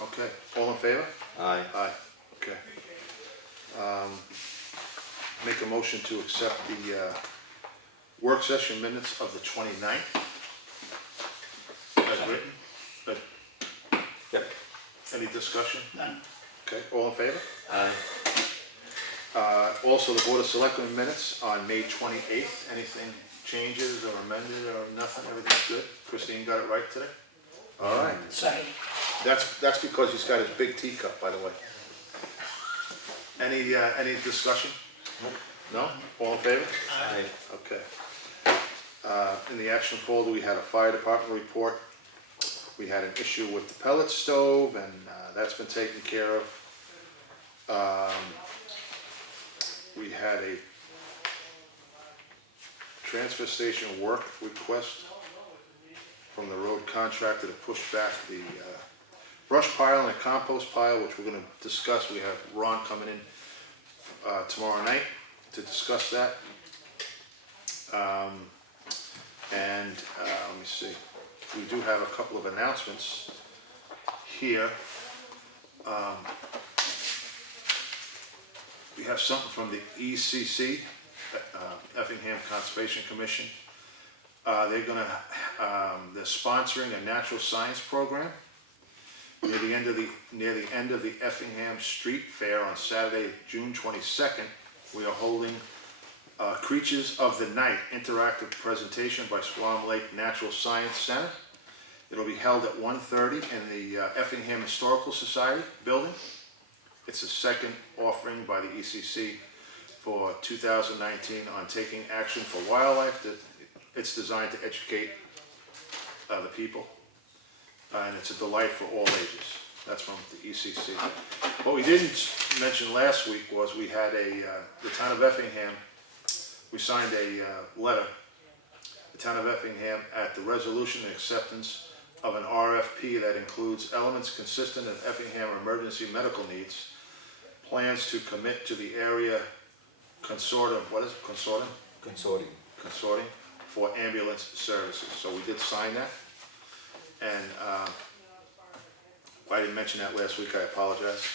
Okay, all in favor? Aye. Aye, okay. Make a motion to accept the work session minutes of the 29th as written. Yep. Any discussion? None. Okay, all in favor? Aye. Also, the Board of Selectmen minutes on May 28th. Anything changes or amended or nothing? Everything's good? Christine got it right today? All right. Second. That's because he's got his big teacup, by the way. Any discussion? No? All in favor? Aye. Okay. In the action folder, we had a fire department report. We had an issue with the pellet stove, and that's been taken care of. We had a transfer station work request from the road contractor to push back the brush pile and a compost pile, which we're gonna discuss. We have Ron coming in tomorrow night to discuss that. Let me see, we do have a couple of announcements here. We have something from the ECC, Effingham Conservation Commission. They're sponsoring a natural science program near the end of the Effingham Street Fair on Saturday, June 22nd. We are holding Creatures of the Night interactive presentation by Swan Lake Natural Science Center. It'll be held at 1:30 in the Effingham Historical Society building. It's the second offering by the ECC for 2019 on taking action for wildlife. It's designed to educate the people, and it's a delight for all ages. That's from the ECC. What we didn't mention last week was we had the town of Effingham, we signed a letter, the town of Effingham, at the resolution and acceptance of an RFP that includes elements consistent of Effingham emergency medical needs, plans to commit to the area consortium, what is it, consortium? Consortium for ambulance services. So we did sign that, and I didn't mention that last week, I apologize.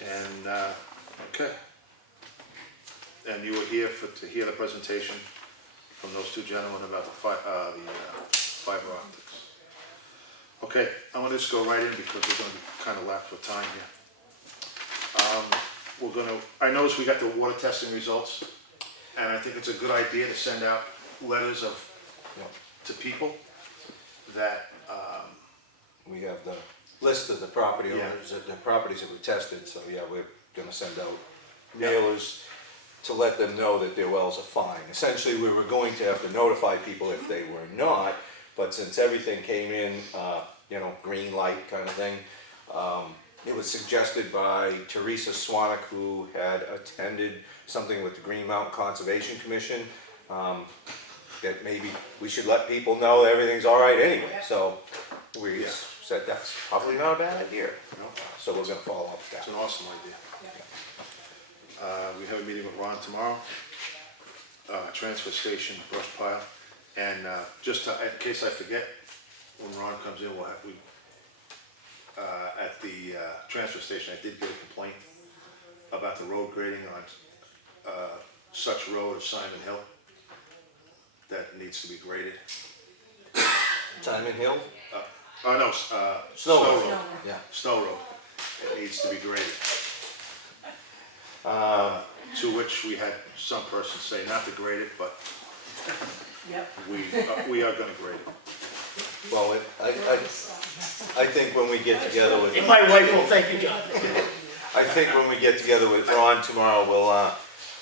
And okay, and you were here to hear the presentation from those two gentlemen about the fiber optics. Okay, I'm gonna just go right in because we're gonna be kind of lapped for time here. I noticed we got the water testing results, and I think it's a good idea to send out letters to people that, We have the list of the property Yeah. owners, the properties that we tested, so yeah, we're gonna send out mailers to let them know that their wells are fine. Essentially, we were going to have to notify people if they were not, but since everything came in, green light kind of thing, it was suggested by Teresa Swanik, who had attended something with the Green Mountain Conservation Commission, that maybe we should let people know that everything's all right anyway. So we said that's probably not a bad idea. So we're gonna follow up with that. it's an awesome idea. We have a meeting with Ron tomorrow, transfer station, brush pile, and just in case I forget, when Ron comes in, at the transfer station, I did get a complaint about the road grading on such road as Simon Hill that needs to be graded. Simon Hill? Snow Road. Yeah. Snow Road. It needs to be graded. To which we had some person say not to grade it, but we are gonna grade it. Well, I think when we get together with, And my wife will thank you, John. I think when we get together with Ron tomorrow,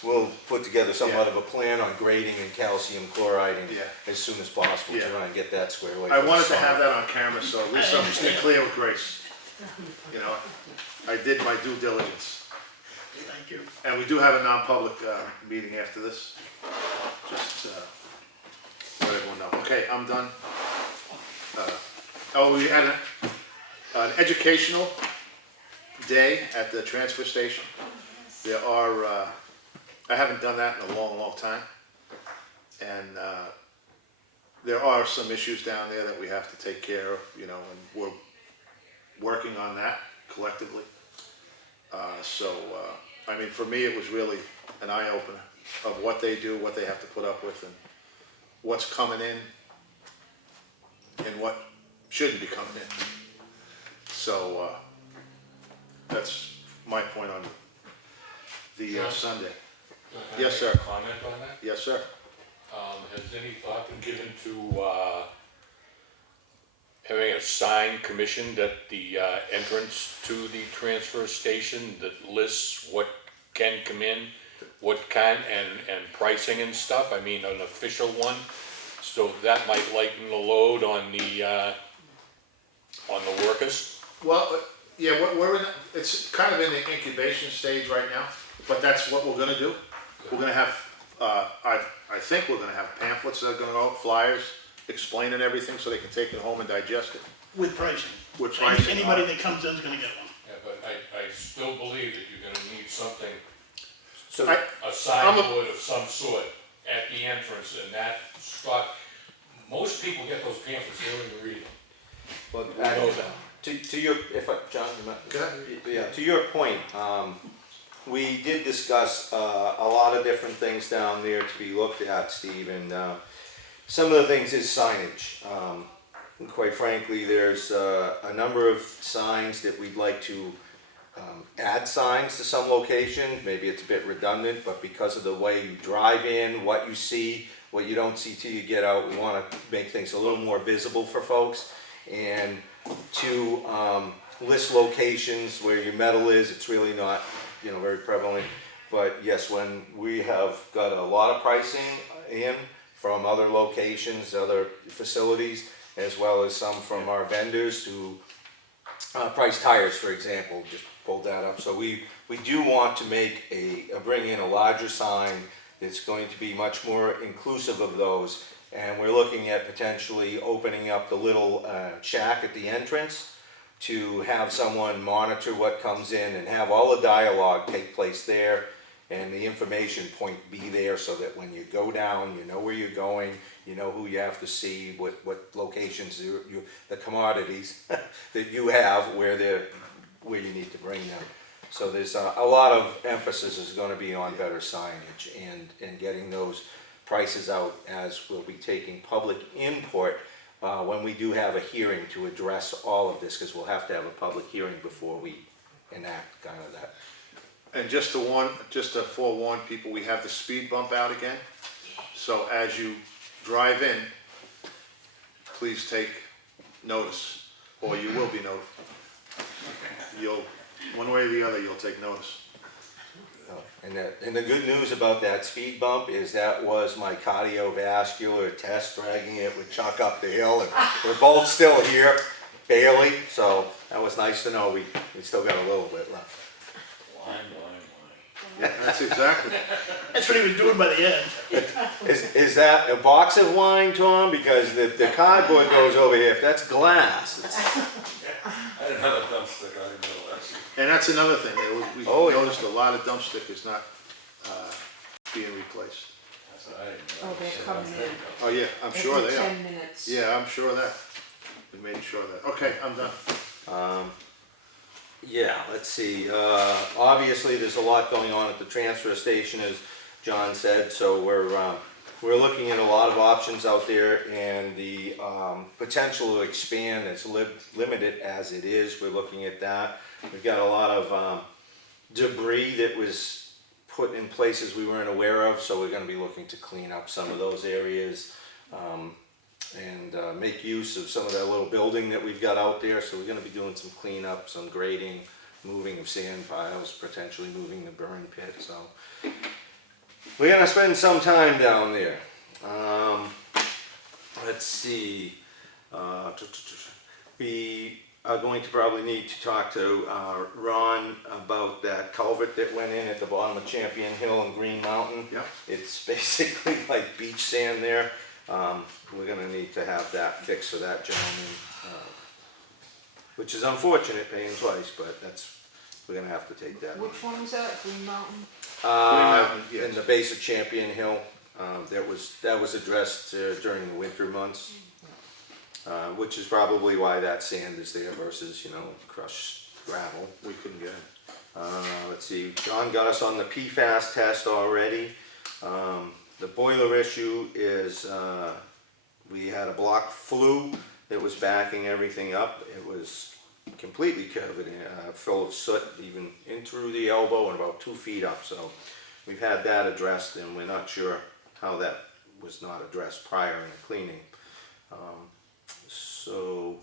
we'll put together somewhat of a plan on grading and calcium chloride as soon as possible to try and get that squared away. I wanted to have that on camera, so at least I'm clear with Grace. I did my due diligence. Thank you. And we do have a non-public meeting after this. Just let everyone know. Okay, I'm done. We had an educational day at the transfer station. There are, I haven't done that in a long, long time. And there are some issues down there that we have to take care of, you know, and we're working on that collectively. I mean, for me, it was really an eye-opener of what they do, what they have to put up with, and what's coming in and what shouldn't be coming in. So, that's my point on the John? Sunday. Can I Yes, make sir. a comment on that? Yes, sir. Has any thought been given to, having a sign commissioned at the, entrance to the transfer station that lists what can come in, what can, and pricing and stuff? I mean, an official one, so that might lighten the load on the workers? Well, yeah, we're in, it's kind of in the incubation stage right now, but that's what we're gonna do. We're gonna have, I think we're gonna have pamphlets that are gonna go out, flyers, explaining everything so they can take it home and digest it. With pricing. With So pricing. Anybody that comes in is gonna get one. Yeah, but I still believe that you're gonna need something, So, a signboard of some sort at the entrance, and that spot. Most people get those pamphlets, they don't even read them. well, I know that. to your, if I, John, you might. Go ahead. Yeah, to your point, we did discuss a lot of different things down there to be looked at, Steve, and some of the things is signage. And quite frankly, there's a number of signs that we'd like to add signs to some location. Maybe it's a bit redundant, but because of the way you drive in, what you see, what you don't see till you get out, we want to make things a little more visible for folks. And to list locations where your metal is, it's really not, you know, very prevalent. But yes, when we have got a lot of pricing in from other locations, other facilities, as well as some from our vendors who price tires, for example, just pulled that up. So we do want to make bring in a larger sign that's going to be much more inclusive of those. And we're looking at potentially opening up the little shack at the entrance to have someone monitor what comes in and have all the dialogue take place there and the information point be there so that when you go down, you know where you're going, you know who you have to see, what locations, the commodities that you have, where you need to bring them. So there's a lot of emphasis is going to be on better signage and getting those prices out, as we'll be taking public input when we do have a hearing to address all of this, because we'll have to have a public hearing before we enact kind of that. And just to forewarn people, we have the speed bump out again. So as you drive in, please take notice, or you will be notified. One way or the other, you'll take notice. And the good news about that speed bump is that was my cardiovascular test, dragging it with Chuck up the hill, and we're both still here, barely, so that was nice to know we still got a little bit left. That's exactly. That's what he was doing by the end. Is that a box of wine, Tom? Because the cardboard goes over here, if that's glass, I didn't have a dumpster, I didn't know that. And that's another thing, we Oh, yeah. noticed a lot of dump stickers not being replaced. Oh, they're coming in. Oh, yeah, I'm sure Every they are. 10 minutes. Yeah, I'm sure of that. We made sure of that. Okay, I'm done. yeah, let's see. Obviously, there's a lot going on at the transfer station, as John said, so we're looking at a lot of options out there, and the potential to expand is limited as it is. We're looking at that. We've got a lot of debris that was put in places we weren't aware of, so we're going to be looking to clean up some of those areas and make use of some of that little building that we've got out there. So we're going to be doing some cleanup, some grading, moving of sand piles, potentially moving the burn pit. So we're going to spend some time down there. Let's see. We are going to probably need to talk to Ron about that culvert that went in at the bottom of Champion Hill and Green Mountain. Yeah. It's basically like beach sand there. We're going to need to have that fixed for that gentleman, which is unfortunate, paying twice, but that's we're gonna have to take that on. Which one was that, Green Mountain? Mountain, yes. In the base of Champion Hill, that was addressed during the winter months, which is probably why that sand is there versus, crushed gravel. We couldn't get it. Let's see, John got us on the PFAS test already. The boiler issue is, we had a block flue that was backing everything up. It was completely covered in, full of soot, even in through the elbow and about 2 feet up. So we've had that addressed, and we're not sure how that was not addressed prior in the cleaning. So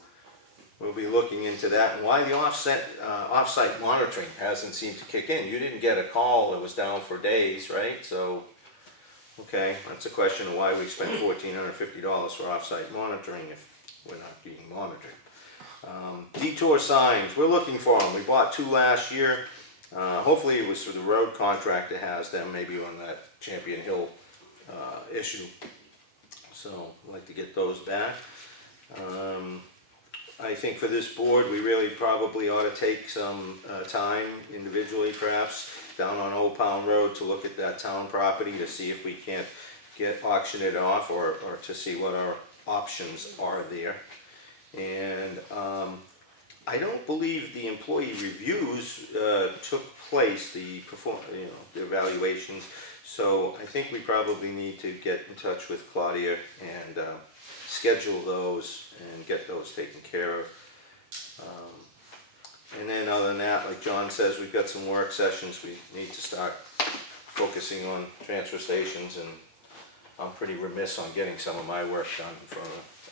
we'll be looking into that, and why the off-site monitoring hasn't seemed to kick in. You didn't get a call, it was down for days, right? So, okay, that's a question of why we spent $1,450 for off-site monitoring if we're not being monitored. Detour signs, we're looking for them. We bought 2 last year. Hopefully it was through the road contractor has them, maybe on that Champion Hill issue. So I'd like to get those back. I think for this board, we really probably ought to take some time individually perhaps down on Old Pound Road to look at that town property to see if we can't auction it off or to see what our options are there. And I don't believe the employee reviews took place, the evaluations. So I think we probably need to get in touch with Claudia and schedule those and get those taken care of. And then other than that, like John says, we've got some work sessions. We need to start focusing on transfer stations, and I'm pretty remiss on getting some of my work done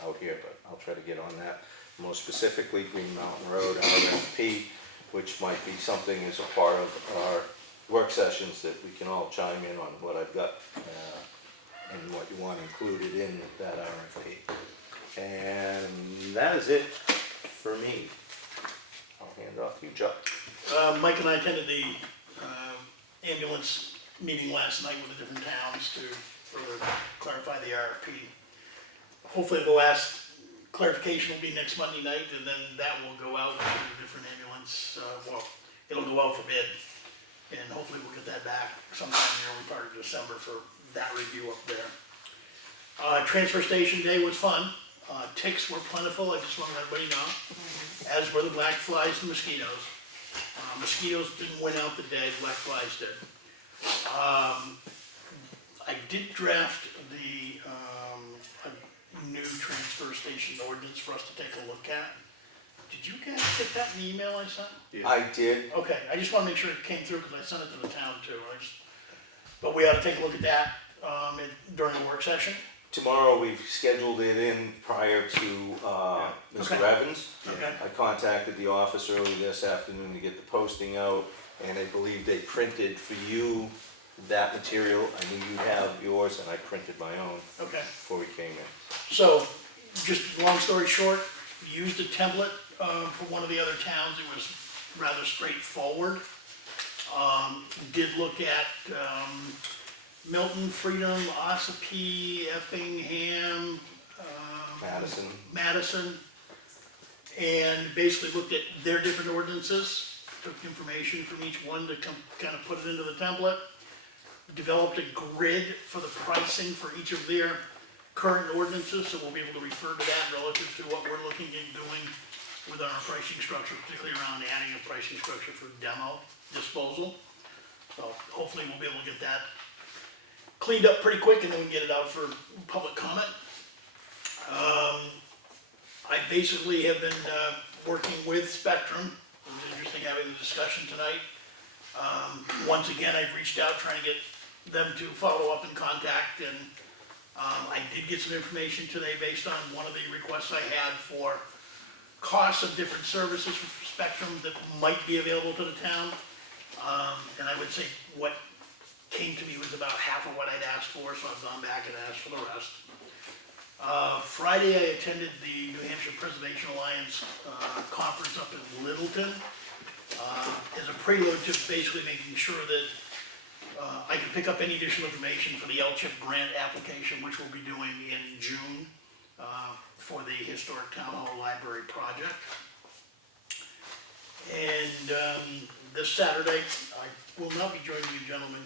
out here, but I'll try to get on that. Most specifically, Green Mountain Road, RFP, which might be something as a part of our work sessions that we can all chime in on what I've got and what you want included in that RFP. And that is it for me. I'll hand off to you, Chuck. Mike and I attended the ambulance meeting last night with the different towns to further clarify the RFP. Hopefully the last clarification will be next Monday night, and then that will go out to the different ambulance, it'll go out for bid. And hopefully we'll get that back sometime in the early part of December for that review up there. Transfer station day was fun. Ticks were plentiful, I just want to let everybody know, as were the black flies and mosquitoes. Mosquitoes didn't win out the day, black flies did. I did draft a new transfer station ordinance for us to take a look at. Did you guys get that in the email I sent? Yeah. I did. Okay, I just wanna make sure it came through, cause I sent it to the town too, but we ought to take a look at that, during the work session. Tomorrow we've scheduled it in prior to Mr. Okay. Evans. Okay. I contacted the office early this afternoon to get the posting out, and I believe they printed for you that material. I knew you'd have yours, and I printed my own Okay, before we came in. so, just long story short, we used a template, for one of the other towns, it was rather straightforward. Did look at, Milton, Freedom, Ossipee, Effingham, Madison, and basically looked at their different ordinances, took information from each one to kind of put it into the template, developed a grid for the pricing for each of their current ordinances, so we'll be able to refer to that relative to what we're looking at doing with our pricing structure, particularly around adding a pricing structure for demo disposal. So hopefully we'll be able to get that cleaned up pretty quick, and then we can get it out for public comment. I basically have been working with Spectrum. It was interesting having the discussion tonight. Once again, I've reached out trying to get them to follow up and contact, and I did get some information today based on one of the requests I had for costs of different services for Spectrum that might be available to the town. And I would say what came to me was about half of what I'd asked for, so I've gone back and asked for the rest. Friday, I attended the New Hampshire Preservation Alliance conference up in Littleton. As a prelude to basically making sure that I can pick up any additional information for the LCHIP grant application, which we'll be doing in June for the Historic Town Hall Library project. And this Saturday, I will not be joining you gentlemen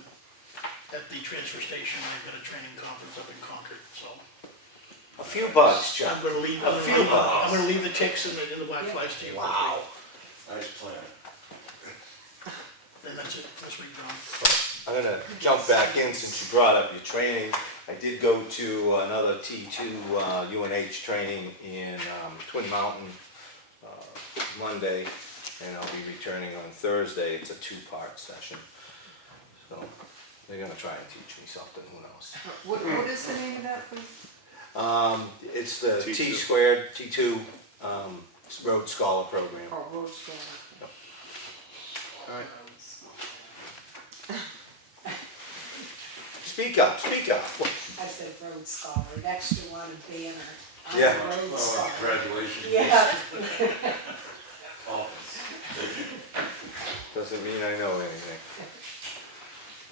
at the transfer station. I've got a training conference up in Concord, so. A few bucks, Chuck. I'm gonna leave, A few bucks. I'm gonna leave the ticks in the black flies to you. for Wow. Nice plan. free. And that's it, this week, John. I'm gonna jump back in since you brought up your training. I did go to another T2 UNH training in Twin Mountain Monday, and I'll be returning on Thursday. It's a 2-part session. So they're gonna try and teach me something, who knows. What is the name of that, please? It's the T2. T squared, T2 Road Scholar Program. Oh, Road Scholar. All right. Speak up, speak up. I said road scholar, next you want a banner. I'm Yeah. a road Oh, scholar. graduation. Yeah. Oh, Doesn't mean I know anything.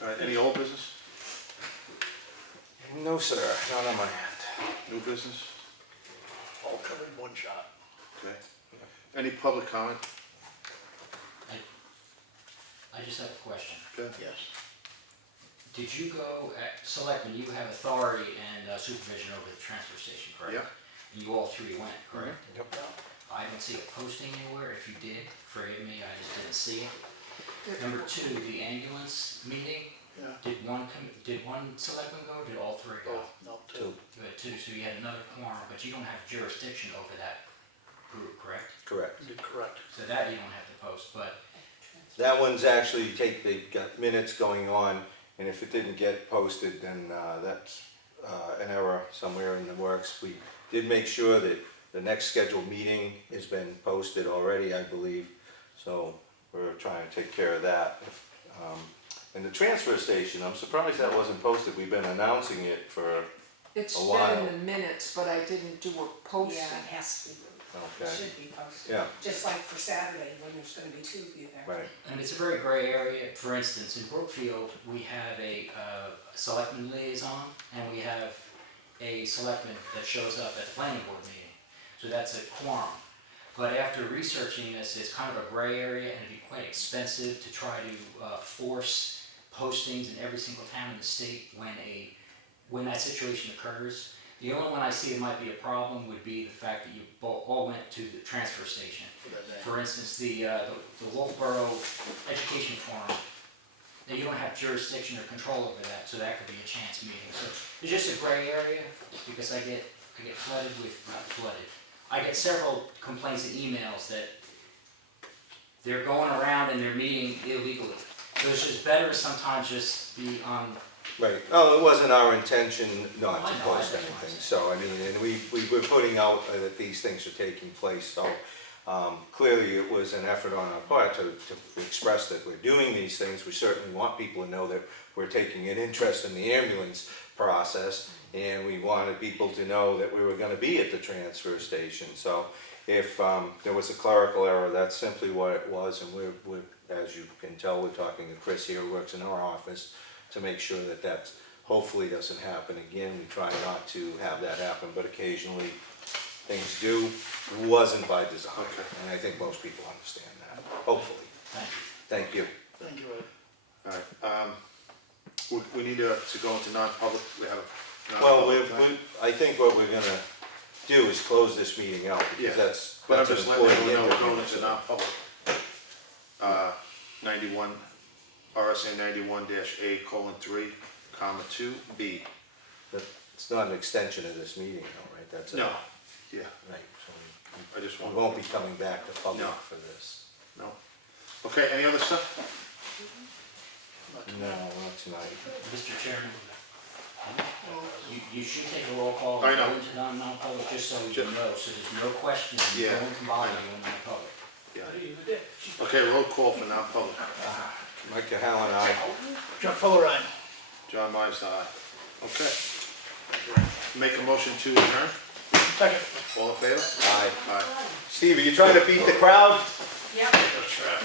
All right, any old business? No, sir, not on my end. New business? All covered in one shot. Okay. Any public comment? I just have a question. Good. Yes. Did you go, Selectmen, you have authority and supervision over the transfer station, correct? Yeah. And you all three went, correct? Yep. I didn't see a posting anywhere. If you did, forgive me, I just didn't see it. Number two, the ambulance meeting, Yeah. did one selectman go, or did all three go? Oh, no, Two. You had two, so you had another quorum, but you don't have jurisdiction over that group, correct? Correct. You're correct. So that you don't have to post, but That one's actually they've got minutes going on, and if it didn't get posted, then that's an error somewhere in the works. We did make sure that the next scheduled meeting has been posted already, I believe, so we're trying to take care of that. And the transfer station, I'm surprised that wasn't posted. We've been announcing it for, It's A been while. in the minutes, but I didn't do a posting. Yeah, it has to be, it okay, should be posted. yeah, Just like for Saturday, when there's gonna be two of you there. right. and it's a very gray area. For instance, in Brookfield, we have a selectman liaison, and we have a selectman that shows up at the planning board meeting. So that's a quorum. But after researching this, it's kind of a gray area, and it'd be quite expensive to try to force postings in every single town in the state when that situation occurs. The only one I see that might be a problem would be the fact that you all went to the transfer station. For that day. For instance, the Wolfboro Education Forum, now you don't have jurisdiction or control over that, so that could be a chance meeting. So it's just a gray area, because I get flooded with, not flooded, I get several complaints and emails that they're going around and they're meeting illegally. So it's just better sometimes just be on. Right, oh, it wasn't our intention not to I know, post I realize anything, that. so, I mean, and we were putting out that these things are taking place, so clearly it was an effort on our part to express that we're doing these things. We certainly want people to know that we're taking an interest in the ambulance process, and we wanted people to know that we were gonna be at the transfer station, so if there was a clerical error, that's simply what it was, and we're, as you can tell, we're talking to Chris here, who works in our office, to make sure that that hopefully doesn't happen again. We try not to have that happen, but occasionally things do. It wasn't by design, Okay. and I think most people understand that, hopefully. Thank you. Thank you. Thank you, Ed. All right, we need to go into non-public, we have a. Well, non-public time. I think what we're gonna do is close this meeting out, Yeah. because that's But I'm an just letting important everyone know we're interview. going into non-public. 91, RSA 91-A:3, comma 2B. It's not an extension of this meeting though, right? That's it. No, yeah, Right, I just so we want, won't be coming back to public No. for this. no. Okay, any other stuff? No, not tonight. Mr. Chairman, you should take a roll call I and know. go into non-public, just so you Just- know, so there's no question, Yeah, no one can bother I know. you in non-public. Yeah. Okay, roll call for non-public. Mike Cahalane, aye. Chuck Fuller, aye. John Myers, aye. Okay. Make a motion to adjourn, Second. all in favor? Aye. Aye. Steve, are you trying to beat the crowd? Yep. That's right.